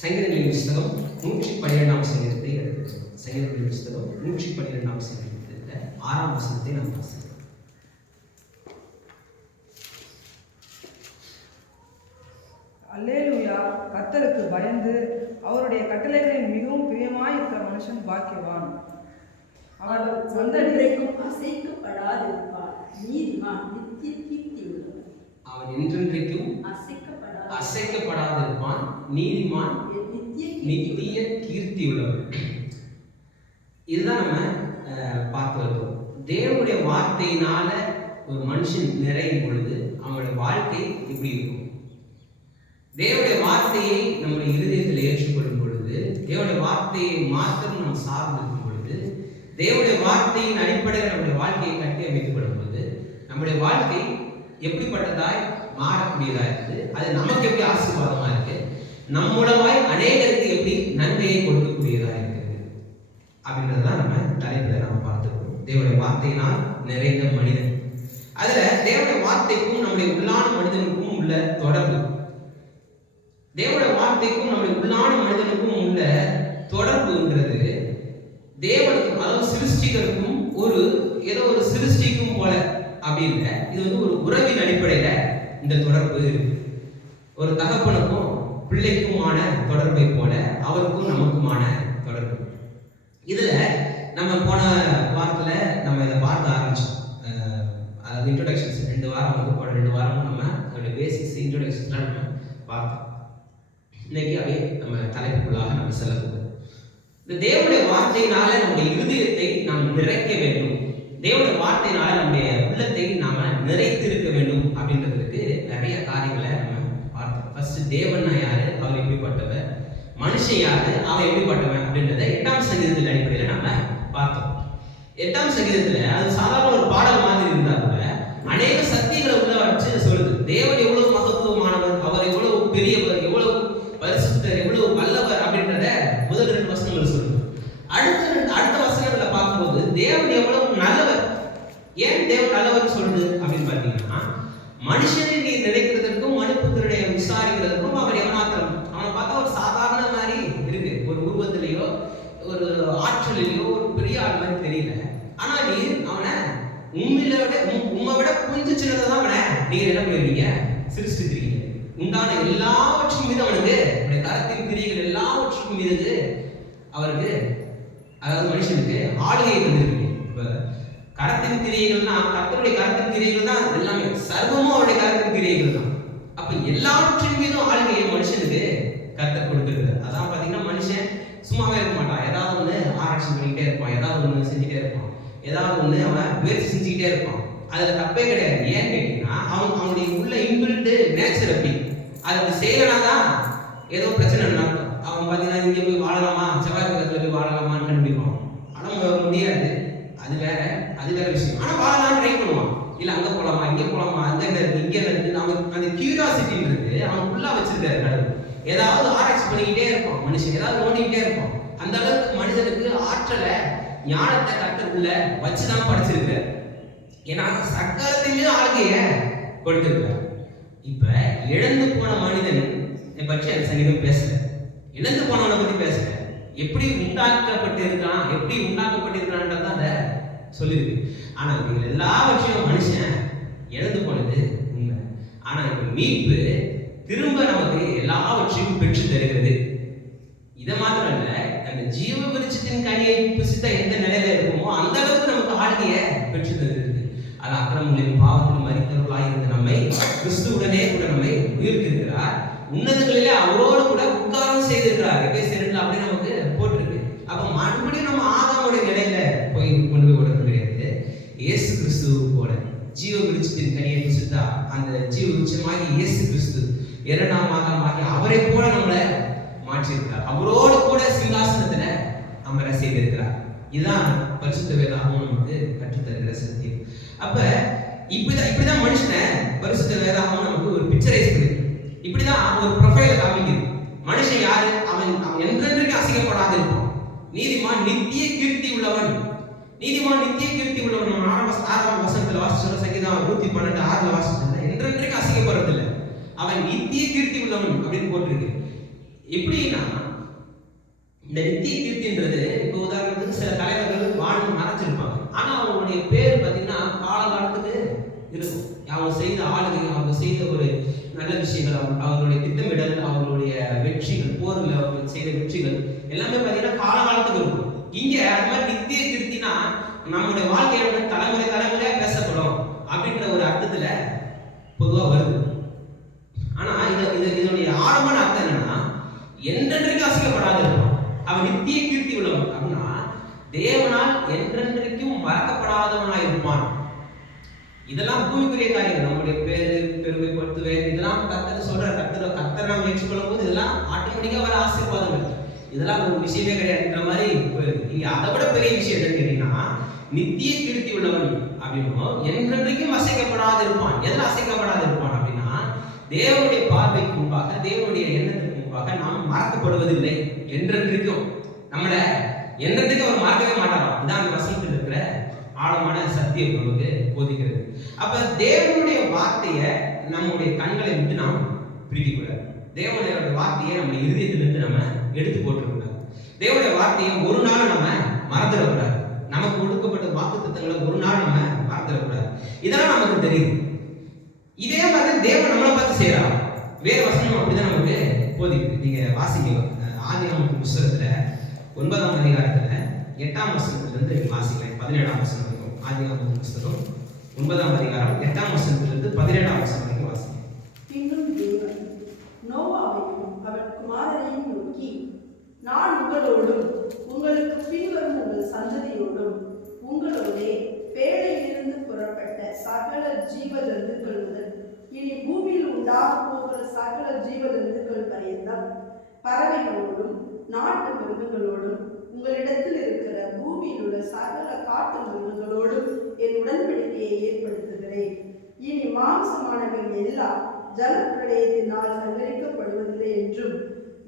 சங்கீதங்களின் புஸ்தகம் 112ஆம் சங்கீதத்தை எடுத்துக்கொள்வோம். சங்கீதங்களின் புஸ்தகம் 112ஆம் சங்கீதத்தில் 6ஆம் வசனத்தை நாம் வாசிக்கிறோம். அல்லேலூயா. கர்த்தருக்கு பயந்து அவருடைய கட்டளைகளில் மிகவும் பிரியமாய் இருக்கிற மனுஷன் பாக்கியவான். அவர் என்றென்றைக்கும் அசைக்கப்படாதிருப்பார். நீதிமான் நித்திய கீர்த்தி உள்ளவர். அவன் என்றென்றைக்கும் அசைக்கப்படாதிருப்பான். நீதிமான் நித்திய கீர்த்தி உள்ளவர். இதுதான் நம்ம பார்த்து வருவோம். தேவனுடைய வார்த்தையினால ஒரு மனுஷன் நிறையும் பொழுது அவனுடைய வாழ்க்கை எப்படி இருக்கும்? தேவனுடைய வார்த்தையை நம்முடைய இருதயத்தில் ஏற்றுக்கொள்ளும் பொழுது, தேவனுடைய வார்த்தையை மாத்திரம் நாம் சார்ந்திருக்கும் பொழுது, தேவனுடைய வார்த்தையின் அடிப்படையில் நம்முடைய வாழ்க்கையை கட்டி அமைத்துக் கொள்ளும் பொழுது நம்முடைய வாழ்க்கை எப்படிப்பட்டதாய் மாறக்கூடியதா இருக்குது, அது நமக்கு எப்படி ஆசீர்வாதமா இருக்கு, நம் மூலமாய் அநேகருக்கு எப்படி நன்மையை கொடுக்கக்கூடியதா இருக்குது அப்படின்றதான் நம்ம தலைப்புல நம்ம பார்த்துருக்கோம். தேவனுடைய வார்த்தையினால் நிறைந்த மனிதன். அதுல தேவனுடைய வார்த்தைக்கும் நம்முடைய உள்ளான மனிதனுக்கும் உள்ள தொடர்பு, தேவனுடைய வார்த்தைக்கும் நம்முடைய உள்ளான மனிதனுக்கும் உள்ள தொடர்புங்கிறது தேவனுக்கும், அதாவது சிருஷ்டிகருக்கும் ஏதோ ஒரு சிருஷ்டிக்கும் போல அப்படின்னு, இது ஒரு உறவின் அடிப்படையில இந்த தொடர்பு இருக்கு. ஒரு தகப்பனுக்கும் பிள்ளைக்குமான தொடர்பை போல அவருக்கும் நமக்குமான தொடர்பு. இதுல நம்ம போன வாரத்துல நம்ம இதை பார்க்க ஆரம்பிச்சோம். அதாவது இன்ட்ரோடக்ஷன்ஸ் 2 வாரம் போன 2 வாரமும் நம்ம அதோட பேசிக்ஸ் இன்ட்ரோடக்ஷன்ஸ் நம்ம பார்த்தோம். இன்னைக்கு அப்படியே நம்ம தலைப்புக்குள்ளாக நம்ம செல்ல போகிறோம். இந்த தேவனுடைய வார்த்தையினால நம்முடைய இருதயத்தை நாம் நிறைக்க வேண்டும், தேவனுடைய வார்த்தையினால நம்முடைய உள்ளத்தை நாம நிறைத்திருக்க வேண்டும் அப்படின்றதுக்கு நிறைய காரியங்களை நம்ம பார்த்தோம். ஃபர்ஸ்ட் தேவன்னா யாரு, அவர் எப்படிப்பட்டவர், மனுஷன் யாரு, அவன் எப்படிப்பட்டவன் அப்படின்றத 8ஆம் சங்கீதத்தின் அடிப்படையில் நம்ம பார்த்தோம். 8ஆம் சங்கீதத்துல அது சாதாரண ஒரு பாடல் மாதிரி இருந்தா கூட அநேக சக்திகளை உள்ள வச்சு சொல்லுது. தேவன் எவ்வளவு மகத்துவமானவர், அவர் எவ்வளவு பெரியவர், எவ்வளவு பரிசுத்தர், எவ்வளவு வல்லவர் அப்படின்றத முதல் 2 வசனங்கள் சொல்லுது. அடுத்த வசனங்களை பார்க்கும்போது தேவன் எவ்வளவு நல்லவர். ஏன் தேவன் நல்லவர் சொல்லுது அப்படின்னு பார்த்தீங்கன்னா, மனுஷனை நீ நினைக்கிறதுக்கும் மனுப்புத்தருடைய விசாரிக்கிறதுக்கும் அவர் எவனாத்திரம். அவனை பார்த்தா ஒரு சாதாரண மாதிரி இருக்கு, ஒரு உருவத்திலேயோ ஒரு ஆற்றலையோ ஒரு பெரிய ஆள் மாதிரி தெரியல. ஆனா நீ அவனை உம்மை விட கொஞ்சம் சின்னதான் அவனை நீங்க என்ன பண்ணுவீங்க, சிருஷ்டிக்கிறீங்க. உண்டான எல்லாவற்றின் மீது அவனுக்கு அவருடைய கரத்தின் கிரியைகள் எல்லாவற்றுக்கும் மீது அவருக்கு, அதாவது மனுஷனுக்கு ஆளுகையை தந்திருக்கீங்க. இப்ப கரத்தின் கிரியைகள்னா கர்த்தருடைய கரத்தின் கிரியைகள் தான் எல்லாமே, சர்வமும் அவருடைய கரத்தின் கிரியைகள் தான். அப்ப எல்லாவற்றின் மீதும் ஆளுகையை மனுஷனுக்கு கர்த்தர் கொடுத்துருக்காரு. அதான் பாத்தீங்கன்னா மனுஷன் சும்மாவே இருக்க மாட்டான், ஏதாவது ஒண்ணு ஆராய்ச்சி பண்ணிக்கிட்டே இருப்பான், ஏதாவது ஒண்ணு செஞ்சுட்டே இருப்பான், ஏதாவது ஒண்ணு அவன் முயற்சி செஞ்சுக்கிட்டே இருப்பான். அதுல தப்பே கிடையாது. ஏன்னு கேட்டீங்கன்னா அவனுடைய உள்ள இன்பில்ட் நேச்சர் அப்படி, அது செய்யலனாதான் ஏதோ பிரச்சனை நடக்கும். அவன் பாத்தீங்கன்னா இங்க போய் வாழலாமா, செவ்வாய் கிரகத்துல போய் வாழலாமான்னு கண்டுபிடிப்பான். ஆனா முடியாது, அது வேற விஷயம். ஆனா வாழலாம்னு ட்ரை பண்ணுவான். இல்ல அங்க போலாமா, இங்க போலாமா, அங்க என்ன இருக்கு, இங்க என்ன இருக்கு, அவன் அந்த கியூரியாசிட்டின்றது அவன் ஃபுல்லா வச்சிருக்காரு கடவுள். ஏதாவது ஆராய்ச்சி பண்ணிக்கிட்டே இருப்பான் மனுஷன், ஏதாவது நோண்டிக்கிட்டே இருப்பான். அந்த அளவுக்கு மனிதனுக்கு ஆற்றலை ஞானத்தை கர்த்தருக்குள்ள வச்சுதான் படைச்சிருக்காரு. ஏன்னா சக்கரத்தையுமே ஆளுகைய கொடுத்திருக்காரு. இப்ப இழந்து போன மனிதன் பற்றி அந்த சங்கீதம் பேசல, இழந்து போனவனை பத்தி பேசல, எப்படி உண்டாக்கப்பட்டிருக்கான்றதான் அதை சொல்லியிருக்கு. ஆனா இவங்க எல்லாவற்றையும் மனுஷன் இழந்து போனது உண்மை. ஆனா இப்ப மீட்பு திரும்ப நமக்கு எல்லாவற்றையும் பெற்று தருகிறது. இதை மாத்திரம் இல்ல, அந்த ஜீவ விருட்சத்தின் கனியை புசித்த எந்த நிலையில இருக்குமோ அந்த அளவுக்கு நமக்கு ஆளுகையை பெற்று தருகிறது. அது அக்கிரமங்களின் பாவத்தில் மரித்தவர்களாய் இருந்த நம்மை கிறிஸ்துவுடனே கூட நம்மை உயிர்த்திருக்கிறார், உன்னதங்களிலே அவரோடு கூட உட்காரம் செய்திருக்கிறார். எபேசியர்ல அப்படி நமக்கு போட்டிருக்கு. அப்ப மறுபடியும் நம்ம ஆதாமுடைய நிலையில போய் கொண்டு போய் கொடுக்க கிடையாது. இயேசு கிறிஸ்து போல ஜீவ விருட்சத்தின் கனியை புசித்தா அந்த ஜீவ விருட்சமாகி இயேசு கிறிஸ்து 2ஆம் ஆதாமாகி அவரை போல நம்மளை மாற்றியிருக்கிறார், அவரோடு கூட சிங்காசனத்துல அமர செய்திருக்கிறார். இதுதான் பரிசுத்த வேதாகமம் நமக்கு கற்றுத்தருகிற சத்தியம். அப்ப இப்படிதான் மனுஷனை பரிசுத்த வேதாகமம் நமக்கு ஒரு பிக்சரைஸ் பண்ணுது. இப்படிதான் ஒரு ப்ரொஃபைல காமிக்குது. மனுஷன் யாரு, அவன் என்றென்றைக்கு அசிங்கப்படாது இருப்பான். நீதிமான் நித்திய கீர்த்தி உள்ளவன். நீதிமான் நித்திய கீர்த்தி உள்ளவன். 6ஆம் வசனத்துல வாசிச்சோம், சங்கீதம் 112:6 வாசிச்சோம். என்றென்றைக்கு அசிங்கப்படுறது இல்லை, அவன் நித்திய கீர்த்தி உள்ளவன் அப்படின்னு போட்டிருக்கு. எப்படின்னா இந்த நித்திய கீர்த்தின்றது இப்போ உதாரணத்துக்கு சில தலைவர்கள் வாழ்ந்து மறைச்சிருப்பாங்க, ஆனா அவங்களுடைய பேர் பார்த்தீங்கன்னா காலகாலத்துக்கு இருக்கும். அவங்க செய்த ஆளுகை, அவங்க செய்த ஒரு நல்ல விஷயங்கள், அவர்களுடைய திட்டமிடல், அவங்களுடைய வெற்றிகள், போரில் அவங்க செய்த வெற்றிகள் எல்லாமே பார்த்தீங்கன்னா காலகாலத்துக்கு இருக்கும். இங்க அது மாதிரி நித்திய கீர்த்தினா நம்முடைய வாழ்க்கையோட தலைமுறை தலைமுறையா பேசப்படும் அப்படின்ற ஒரு அர்த்தத்துல பொதுவா வருது. ஆனா இதனுடைய ஆழமான அர்த்தம் என்னன்னா, என்றென்றைக்கும் அசைக்கப்படாது இருக்கும். அவன் நித்திய கீர்த்தி உள்ளவன் அப்படின்னா தேவனால் என்றென்றைக்கும் மறக்கப்படாதவனாய் இருப்பான். இதெல்லாம் பூமிக்குரிய காரியங்கள். நம்முடைய பேரு பெருமைப்படுத்துவேன் இதெல்லாம் கர்த்தர் சொல்ற, கர்த்தர் நாம் ஏற்றுக்கொள்ளும் போது இதெல்லாம் ஆட்டோமேட்டிக்கா வர ஆசீர்வாதங்கள். இதெல்லாம் ஒரு விஷயமே கிடையாதுன்ற மாதிரி இங்க அதை விட பெரிய விஷயம் என்னன்னு கேட்டீங்கன்னா, நித்திய கீர்த்தி உள்ளவன் அப்படின்னும் என்றென்றைக்கும் அசைக்கப்படாது இருப்பான். எதில் அசைக்கப்படாது இருப்பான் அப்படின்னா, தேவனுடைய பார்வைக்கு முன்பாக, தேவனுடைய எண்ணத்துக்கு முன்பாக நாம் மறக்கப்படுவதில்லை. என்றென்றைக்கும் நம்மளை என்றென்றைக்கும் அவர் மறக்கவே மாட்டாராம். இதான் அந்த வசனத்தில் இருக்கிற ஆழமான சத்தியம் நமக்கு போதிக்கிறது. அப்ப தேவனுடைய வார்த்தையை நம்முடைய கண்களை விட்டு நாம் பிரிக்கக்கூடாது. தேவனுடைய வார்த்தையை நம்ம இருதயத்திலிருந்து நம்ம எடுத்து போட்டுக்கூடாது. தேவனுடைய வார்த்தையை ஒரு நாள் நம்ம மறந்துடக்கூடாது. நமக்கு கொடுக்கப்பட்ட வாக்குத்தத்தங்களை ஒரு நாள் நம்ம மறந்துடக்கூடாது. இதெல்லாம் நமக்கு தெரியும். இதே மாதிரி தேவன் நம்மளை பார்த்து செய்யறான். வேற வசனம் அப்படிதான் நமக்கு போதிக்குது. நீங்க வாசிக்க ஆதியாகமத்தின் புத்தகத்துல 9ஆம் அதிகாரத்துல 8ஆம் வசனத்திலிருந்து வாசிக்கலாம். 17ஆம் வசனம் வரைக்கும். ஆதியாகமத்தின் புத்தகம் 9ஆம் அதிகாரம் 8ஆம் வசனத்திலிருந்து 17ஆம் வசனம் வரைக்கும் வாசிக்கலாம். பின்னும் தேவன் நோவாவையும் அவன் குமாரரையும் நோக்கி, நான் உங்களோடும் உங்களுக்கு பின்வரும் உங்கள் சந்ததியோடும் உங்களோடே பேழையிலிருந்து புறப்பட்ட சகல ஜீவ ஜந்துக்கள் முதல் இனி பூமியில் உண்டாக போகிற சகல ஜீவ ஜந்துக்கள் பரியந்தம் பறவைகளோடும் நாட்டு மிருகங்களோடும் உங்களிடத்தில் இருக்கிற பூமியில் உள்ள சகல காட்டு மிருகங்களோடும் என் உடன்படிக்கையை ஏற்படுத்துகிறேன். இனி மாம்சமானவர்கள் எல்லாம் ஜலப்பிரளயத்தினால் சங்கரிக்கப்படுவதில்லை என்றும்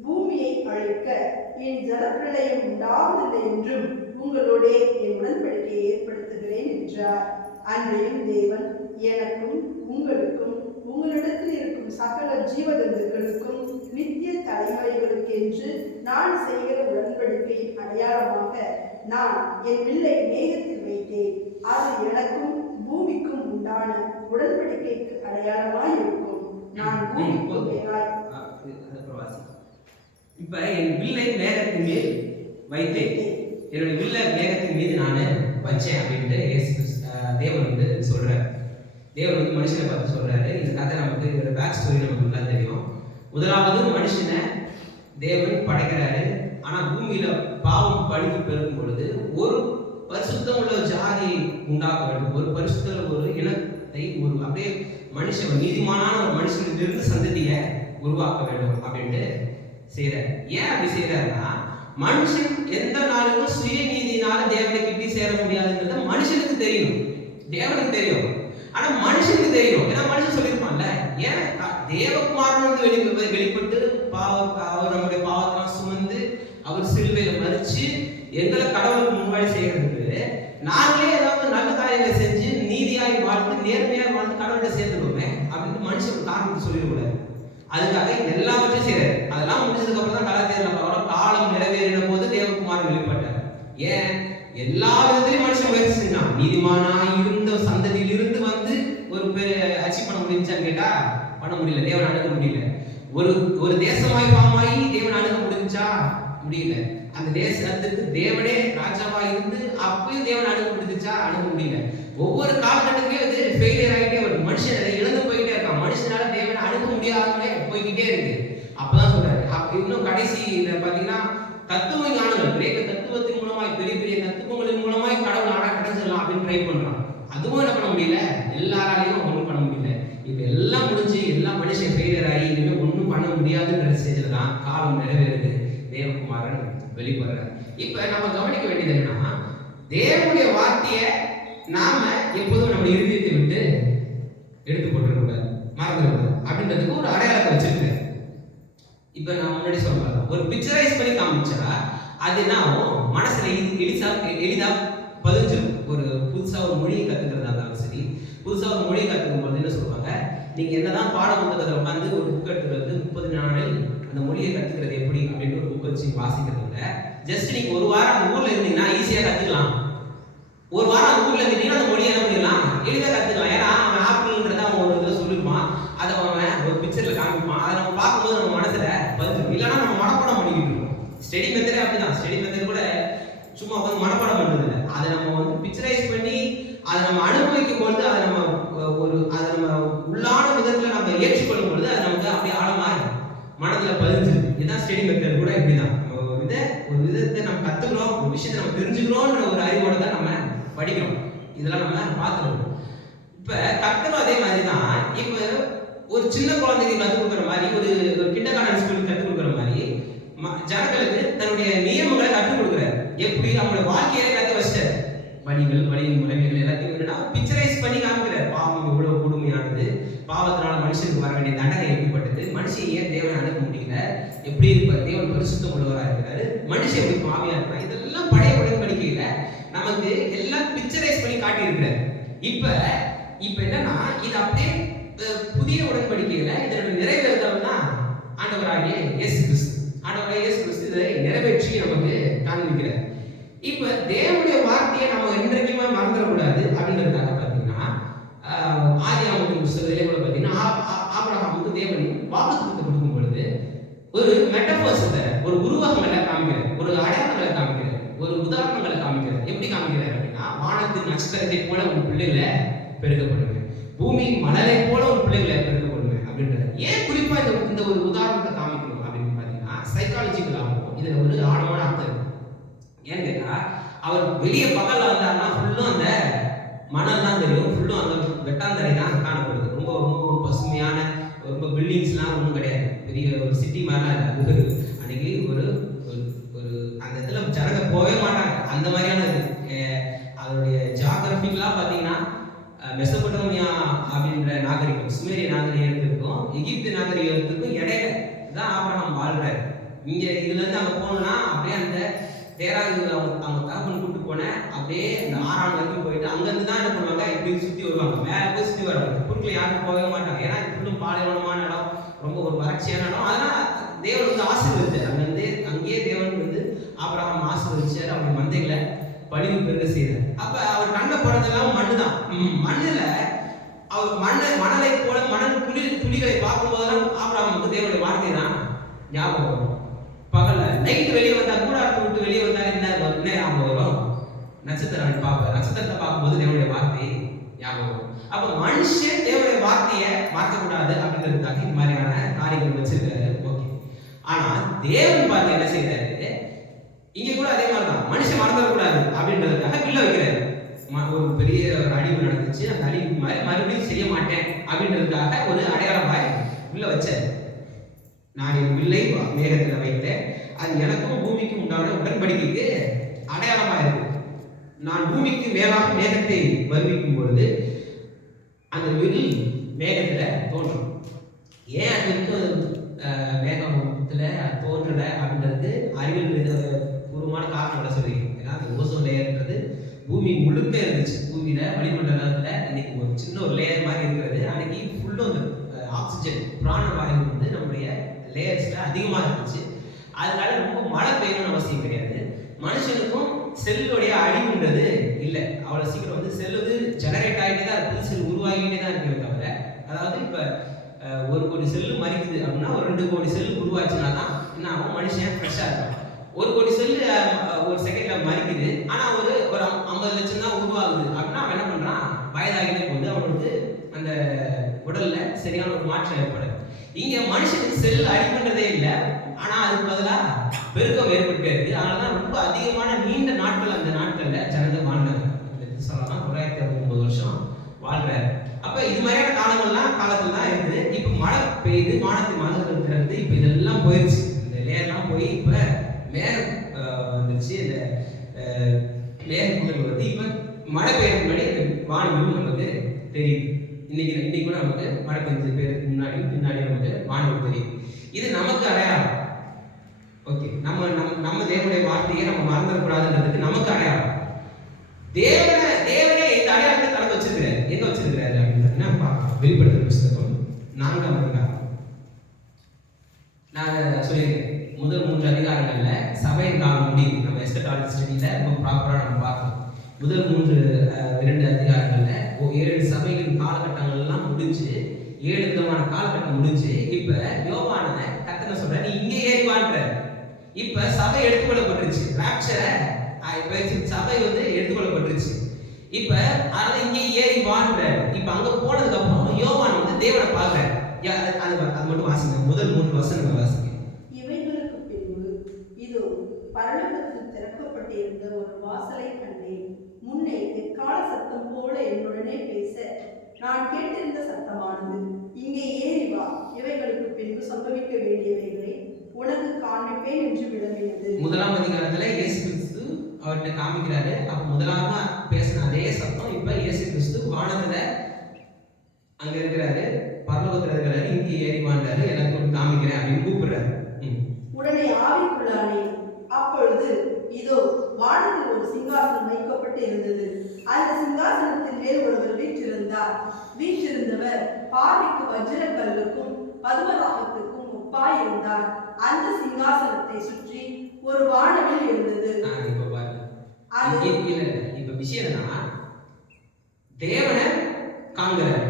பூமியை அழிக்க இனி ஜலப்பிரளயம் உண்டாவதில்லை என்றும் உங்களோட என் உடன்படிக்கையை ஏற்படுத்துகிறேன் என்றார். அன்றையும் தேவன் எனக்கும் உங்களுக்கும் உங்களிடத்தில் இருக்கும் சகல ஜீவஜந்துக்களுக்கும் நித்திய தலைமுறைகளுக்கென்று நான் செய்கிற உடன்படிக்கையின் அடையாளமாக நான் என் வில்லை மேகத்தில் வைத்தேன். அது எனக்கும் பூமிக்கும் உண்டான உடன்படிக்கைக்கு அடையாளமாய் இருக்கும். நான் பூமிக்கு மேலாய் இப்ப என் வில்லை மேகத்தின் மேல் வைத்தேன், என்னுடைய வில்லை மேகத்தின் மீது நான் வச்சேன் அப்படின்ட்டு தேவன் வந்து சொல்றாரு. தேவன் வந்து மனுஷனை பார்த்து சொல்றாரு. இந்த கதை நமக்கு ஒரு பேக் ஸ்டோரி நமக்கு நல்லா தெரியும். முதலாவது மனுஷனை தேவன் படைக்கிறாரு. ஆனா பூமியில பாவம் பழுகி பெருக்கும் பொழுது ஒரு பரிசுத்தம் உள்ள ஜாதியை உண்டாக்க வேண்டும். ஒரு பரிசுத்த ஒரு இனத்தை ஒரு அப்படியே மனுஷன் நீதிமானான ஒரு மனுஷனிலிருந்து சந்ததியை உருவாக்க வேண்டும் அப்படின்ட்டு செய்யறாரு. ஏன் அப்படி செய்யறாருன்னா, மனுஷன் எந்த நாளும் சுயநீதினால தேவனை கிட்டி சேர முடியாதுன்றது மனுஷனுக்கு தெரியும், தேவனுக்கு தெரியும். ஆனா மனுஷனுக்கு தெரியும். ஏன்னா மனுஷன் சொல்லியிருப்பான்ல, ஏன் தேவகுமாரன் வந்து வெளிப்பட்டு அவர் நம்முடைய பாவத்தெல்லாம் சுமந்து அவர் சிலுவையில மறிச்சு எங்களை கடவுளுக்கு முன்னாடி செய்யறதுக்கு நாங்களே ஏதாவது நல்ல காரியங்களை செஞ்சு நீதியாய் வாழ்ந்து நேர்மையாக வாழ்ந்து கடவுளை சேர்ந்துடுவோமே அப்படின்னு மனுஷன் காரணத்தை சொல்லிடக்கூடாது. அதுக்காக எல்லாவற்றையும் செய்யறாரு. அதெல்லாம் முடிஞ்சதுக்கு அப்புறம் தான் கலத்தேர்ல காலம் நிறைவேறின போது தேவகுமாரன் வெளிப்பட்டார். ஏன் எல்லா விதத்திலையும் மனுஷன் முயற்சி செஞ்சான். நீதிமானா இருந்த சந்ததியில் இருந்து வந்து ஒரு அச்சீவ் பண்ண முடிஞ்சான்னு கேட்டா பண்ண முடியல. தேவன் அணுக முடியல. ஒரு தேசமாய் பாமாயி தேவன் அணுக முடிஞ்சா முடியல. அந்த தேசத்துக்கு தேவனே ராஜாவா இருந்து அப்பயும் தேவன் அணுக முடிஞ்சுச்சா அணுக முடியல. ஒவ்வொரு காலகட்டத்திலயும் வந்து ஃபெயிலியர் ஆகிட்டே வருது. மனுஷன் இழந்து போயிட்டே இருக்கான். மனுஷனால தேவனை அணுக முடியாதவனே போய்கிட்டே இருக்கு. அப்பதான் சொல்றாரு. இன்னும் கடைசியில பாத்தீங்கன்னா தத்துவ ஞானங்கள், கிரேக்க தத்துவத்தின் மூலமாய் பெரிய பெரிய தத்துவங்களின் மூலமாய் கடவுள் அடைஞ்சிடலாம் அப்படின்னு ட்ரை பண்றான். அதுவும் என்ன பண்ண முடியல, எல்லாராலையும் ஒன்றும் பண்ண முடியல. இப்ப எல்லாம் முடிஞ்சு எல்லா மனுஷன் ஃபெயிலியர் ஆகி இனிமே ஒன்றும் பண்ண முடியாதுன்ற ஸ்டேஜ்ல தான் காலம் நிறைவேறுது. தேவகுமாரன் வெளிப்படுறார். இப்ப நம்ம கவனிக்க வேண்டியது என்னன்னா, தேவனுடைய வார்த்தையை நாம எப்போதும் நம்ம இருதயத்தை விட்டு எடுத்து போட்டுக்கூடாது, மறந்துடக்கூடாது அப்படின்றதுக்கு ஒரு அடையாளத்தை வச்சிருக்கேன். இப்ப நான் முன்னாடி சொல்றேன், ஒரு பிக்சரைஸ் பண்ணி காமிச்சா அது என்ன ஆகும், மனசுல எளிதா பதிஞ்சிடும். ஒரு புதுசா ஒரு மொழியை கத்துக்கிறதா இருந்தாலும் சரி, புதுசா ஒரு மொழியை கத்துக்கும் போது என்ன சொல்லுவாங்க, நீங்க என்னதான் பாட புத்தகத்தில் உட்காந்து ஒரு புக் எடுத்துக்கிறது 30 நாளில் அந்த மொழியை கத்துக்கிறது எப்படி வச்சு வாசிக்கிறது இல்லை. ஜஸ்ட் நீங்க ஒரு வாரம் அந்த ஊர்ல இருந்தீங்கன்னா ஈஸியா கத்துக்கலாம். ஒரு வாரம் அந்த ஊர்ல இருந்தீங்கன்னா அந்த மொழியை என்ன பண்ணிடலாம், எளிதாக கத்துக்கலாம். ஏன்னா அவன் ஆப்பிள்ன்றத அவன் ஒரு இதில் சொல்லிருப்பான், அதை அவன் ஒரு பிக்சர்ல காமிப்பான், அதை நம்ம பார்க்கும்போது நம்ம மனசுல பதிஞ்சிடும். இல்லைன்னா நம்ம மனப்பாடம் பண்ணிக்கிட்டு இருக்கோம். ஸ்டடி மெத்தடே அப்படிதான். ஸ்டடி மெத்தட் கூட சும்மா வந்து மனப்பாடம் பண்றது இல்லை. அதை நம்ம வந்து பிக்சரைஸ் பண்ணி அதை நம்ம அனுபவிக்கும் பொழுது அதை நம்ம உள்ளான விதத்துல நம்ம ஏற்றுக்கொள்ளும் பொழுது அது நமக்கு அப்படியே ஆழமா மனதுல பதிஞ்சிருக்கு. இதுதான் ஸ்டடி மெத்தட் கூட இப்படிதான். நம்ம ஒரு விதத்தை நம்ம கத்துக்கிறோம், ஒரு விஷயத்தை நம்ம தெரிஞ்சுக்கிறோம்ன்ற ஒரு அறிவோட தான் நம்ம படிக்கிறோம். இதெல்லாம் நம்ம பார்த்துருவோம். இப்ப கத்துறோம் அதே மாதிரி தான். இப்ப ஒரு சின்ன குழந்தைக்கு கற்றுக் கொடுக்குற மாதிரி, ஒரு கிண்டர்கார்டன் ஸ்கூலுக்கு கற்றுக் கொடுக்குற மாதிரி ஜனங்களுக்கு தன்னுடைய நியமங்களை கற்றுக் கொடுக்குறாரு. எப்படி அவங்களோட வாழ்க்கையில எல்லாத்தையும் வச்சிட்டாரு. வழியின் முறைமைகள் எல்லாத்தையும் என்னன்னா பிக்சரைஸ் பண்ணி காமிக்கிறார். பாவம் எவ்வளவு கொடுமையானது, பாவத்தினால மனுஷனுக்கு வர வேண்டிய தண்டனை எப்படிப்பட்டது, மனுஷன் ஏன் தேவனை அணுக முடியல, எப்படி இருப்பார், தேவன் பரிசுத்தம் உள்ளவராக இருக்கிறாரு, மனுஷன் எப்படி பாவியா இருக்கிறான், இதெல்லாம் பழைய உடன்படிக்கையில நமக்கு எல்லாம் பிக்சரைஸ் பண்ணி காட்டியிருக்கிறார். இப்ப என்னன்னா இது அப்படியே புதிய உடன்படிக்கையில இதோட நிறைவேறுதல் தான் ஆண்டவராகிய இயேசு கிறிஸ்து. ஆண்டவராகிய இயேசு கிறிஸ்து இதை நிறைவேற்றி நமக்கு காண்பிக்கிறார். இப்ப தேவனுடைய வார்த்தையை நம்ம என்றைக்குமே மறந்துடக்கூடாது அப்படின்றதுக்காக பார்த்தீங்கன்னா ஆதியாகமத்தின் புத்தகத்திலே கூட பார்த்தீங்கன்னா ஆபிரகாமுக்கு தேவன் வாக்குத்தத்தத்தை கொடுக்கும் பொழுது ஒரு மெட்டபர்ஸை, ஒரு உருவகங்களை காமிக்கிறார், ஒரு அடையாளங்களை காமிக்கிறார், ஒரு உதாரணங்களை காமிக்கிறார். எப்படி காமிக்கிறார் அப்படின்னா, வானத்தின் நட்சத்திரத்தை போல உன் பிள்ளைகளை பெருக்கப்படுவேன், பூமியின் மணலை போல ஒரு பிள்ளைகளை பெருக்கப்படுவேன் அப்படின்றது. ஏன் குறிப்பா இந்த ஒரு உதாரணத்தை காமிக்கணும் அப்படின்னு பார்த்தீங்கன்னா, சைக்காலஜிக்கலாகவும் இதுல ஒரு ஆழமான அர்த்தம் இருக்கு. ஏன்னு கேட்டா, அவர் வெளியே பகல்ல வந்தாருன்னா ஃபுல்லும் அந்த மணல் தான் தெரியும், ஃபுல்லும் அந்த வெட்டாந்தரை தான் காணப்படுது. ரொம்ப ரொம்ப பசுமையான ரொம்ப பில்டிங்ஸ்லாம் ஒன்றும் கிடையாது, பெரிய ஒரு சிட்டி மாதிரிலாம் இல்லை. அன்னைக்கு ஒரு அந்த இடத்துல ஜனங்க போகவே மாட்டாங்க, அந்த மாதிரியான அதோடைய ஜியாகிரபிக்கலா பார்த்தீங்கன்னா மெசபடோமியா அப்படின்ற நாகரிகம், சுமேரிய நாகரிகத்துக்கும் எகிப்து நாகரிகத்துக்கும் இடையில தான் ஆபிரகாம் வாழ்றாரு. இங்க இதுல இருந்து அங்க போனோம்னா அப்படியே அந்த தேராங்க அவங்க தகப்பன் கூட்டு போனேன், அப்படியே இந்த 6 வரைக்கும் போயிட்டு அங்கிருந்து தான் என்ன பண்ணுவாங்க, இப்படி சுத்தி வருவாங்க, மேலே போய் சுத்தி வருவாங்க. குறுக்கில் யாரும் போகவே மாட்டாங்க. ஏன்னா இது ஃபுல்லும் பாலைவனமான இடம், ரொம்ப ஒரு வறட்சியான இடம். அதனால தேவன் வந்து ஆசீர்வதிச்சார். அங்கேயே தேவன் வந்து ஆபிரகாம் ஆசீர்வதிச்சார். அவங்க மந்தைகளை பழிவு பெருக செய்தார். அப்ப அவர் கண்ட படத்தெல்லாம் மண்ணு தான். மண்ணுல அவர் மணலை போல மணல் துளிகளை பார்க்கும் போதெல்லாம் ஆபிரகாமுக்கு தேவனுடைய வார்த்தை தான் ஞாபகம் வரும். பகல்ல நைட்டு வெளியே வந்தா, கூடாரத்தை விட்டு வெளியே வந்தா என்ன ஞாபகம் வரும், நட்சத்திரம் பார்ப்பேன், நட்சத்திரத்தை பார்க்கும்போது தேவனுடைய வார்த்தை ஞாபகம் வரும். அப்ப மனுஷன் தேவனுடைய வார்த்தையை மாற்றக்கூடாது அப்படின்றதுக்காக இந்த மாதிரியான காரியங்கள் வச்சிருக்காரு. ஓகே. ஆனா தேவன் பார்த்து என்ன செய்யறாரு, இங்க கூட அதே மாதிரிதான், மனுஷன் மறந்துடக்கூடாது அப்படின்றதுக்காக வில்ல வைக்கிறாரு. ஒரு பெரிய அழிவு நடந்துச்சு, அந்த அழிவு மாதிரி மறுபடியும் செய்ய மாட்டேன் அப்படின்றதுக்காக ஒரு அடையாளமாய் வில்ல வச்சாரு. நான் என் வில்லை மேகத்தில் வைத்தேன், அது எனக்கும் பூமிக்கும் உண்டான உடன்படிக்கைக்கு அடையாளமா இருக்கு. நான் பூமிக்கு மேலாக மேகத்தை வருவிக்கும் பொழுது அந்த வில் மேகத்துல தோன்றும். ஏன் அதுக்கு மேகத்துல தோன்றல அப்படின்றது அறிவியல் பூர்வமான காரணங்களை சொல்லியிருக்கேன். ஏன்னா அந்த ஓசோன் லேயர்ன்றது பூமி முழுக்க இருந்துச்சு. பூமியில வளிமண்டலத்துல இன்னைக்கு ஒரு சின்ன ஒரு லேயர் மாதிரி இருக்கிறது. அன்னைக்கு ஃபுல்லும் அந்த ஆக்சிஜன் பிராணவாயு வந்து நம்முடைய லேயர்ஸ்ல அதிகமா இருந்துச்சு. அதனால ரொம்ப மழை பெய்யணும்னு அவசியம் கிடையாது. மனுஷனுக்கும் செல்லுடைய அழிவுன்றது இல்லை. அவ்வளவு சீக்கிரம் வந்து செல் வந்து ஜெனரேட் ஆகிட்டே தான், புது செல் உருவாகிட்டே தான் இருக்கிறது தவிர, அதாவது இப்ப 1 கோடி செல்லு மறிக்குது அப்படின்னா ஒரு 2 கோடி செல் உருவாச்சுன்னா தான் என்ன ஆகும், மனுஷன் ஃப்ரெஷ்ஷா இருக்கும். 1 கோடி செல்லு ஒரு செகண்ட்ல மறிக்குது, ஆனா ஒரு 50 லட்சம் தான் உருவாகுது அப்படின்னா அவன் என்ன பண்றான், வயதாகிட்டே போகுது, அவனுக்கு அந்த உடல்ல சரியான ஒரு மாற்றம் ஏற்படுது. இங்க மனுஷனுக்கு செல் அழிவுன்றதே இல்லை, ஆனா அதுக்கு பதிலா பெருக்கம் ஏற்பட்டே இருக்கு. அதனாலதான் ரொம்ப அதிகமான நீண்ட நாட்கள் அந்த நாட்கள்ல ஜனங்க வாழ்ந்தாங்க. சொல்லலாம் 960 வருஷம் வாழ்றாரு. அப்ப இது மாதிரியான காலத்துல தான் இருக்குது. இப்ப மழை பெய்யுது, வானத்து மலர்கள் திறந்து, இப்ப இதெல்லாம் போயிடுச்சு, இந்த லேயர்லாம் போய் இப்ப மேகம் வந்துருச்சு. இந்த மேகங்கள் வந்து இப்ப மழை பெய்யறதுக்கு முன்னாடி வானம் நமக்கு தெரியுது. இன்னைக்கு கூட நமக்கு மழை பெஞ்சு பேருக்கு முன்னாடி பின்னாடி நமக்கு வானம் தெரியுது. இது நமக்கு அடையாளம். ஓகே, நம்ம தேவனுடைய வார்த்தையை நம்ம மறந்துடக்கூடாதுன்றதுக்கு நமக்கு அடையாளம். தேவனே இந்த அடையாளத்தை தனக்கு வச்சிருக்கிறாரு. எங்க வச்சிருக்கிறாரு அப்படின்னு பார்த்தீங்கன்னா, வெளிப்படுத்துற புத்தகம் 4ஆம் அதிகாரம். நான் சொல்லியிருக்கேன், முதல் 3 அதிகாரங்கள்ல சபையின் காலம் முடியுது. நம்ம எஸ்கட்டாலஜி ஸ்டடியில ரொம்ப ப்ராப்பரா நம்ம பார்க்கணும். முதல் 2 அதிகாரங்கள்ல 7 சபைகளின் காலகட்டங்கள் எல்லாம் முடிஞ்சு 7 விதமான காலகட்டம் முடிஞ்சு இப்ப யோவான கர்த்தர் சொல்ற நீ இங்கே ஏறி வான்ற. இப்ப சபை எடுத்துக்கொள்ளப்பட்டுருச்சு. ராப்சரை இப்ப சபை வந்து எடுத்துக்கொள்ளப்பட்டுருச்சு. இப்ப அத இங்கே ஏறி வான்ற. இப்ப அங்க போனதுக்கு அப்புறம் யோவான் வந்து தேவனை பார்க்கறார். அது மட்டும் வாசிங்க. முதல் 3 வசனங்கள் வாசிங்க. இவைகளுக்கு பின்பு இதோ பரலோகத்தில் திறக்கப்பட்டிருந்த ஒரு வாசலை கண்டேன். முன்னே எக்கால சத்தம் போல என்னுடனே பேச நான் கேட்டிருந்த சத்தமானது, இங்கே ஏறி வா, இவைகளுக்கு பின்பு சம்பவிக்க வேண்டியவைகளை உனக்கு காண்பிப்பேன் என்று விளம்பினது. முதலாம் அதிகாரத்துல இயேசு கிறிஸ்து அவர்கிட்ட காமிக்கிறாரு. அப்ப முதலாமா பேசின அதே சத்தம் இப்ப இயேசு கிறிஸ்து வானத்துல அங்க இருக்கிறாரு, பரலோகத்துல இருக்கிறாரு, இங்க ஏறி வாழ்றாரு, எல்லாருக்கும் காமிக்கிறேன் அப்படின்னு கூப்பிடுறாரு. உடனே ஆவிக்குள்ளானே. அப்பொழுது இதோ வானத்தில் ஒரு சிங்காசனம் வைக்கப்பட்டு இருந்தது. அந்த சிங்காசனத்தின் மேல் ஒருவர் வீற்றிருந்தார். வீற்றிருந்தவர் பார்வைக்கு வஜ்ரக்கல்லுக்கும் பதுமராகத்துக்கும் ஒப்பாய் இருந்தார். அந்த சிங்காசனத்தை சுற்றி ஒரு வானவில் இருந்தது. இப்ப பாருங்க, இப்ப விஷயம் என்னன்னா, தேவனை காண்கிறாரு.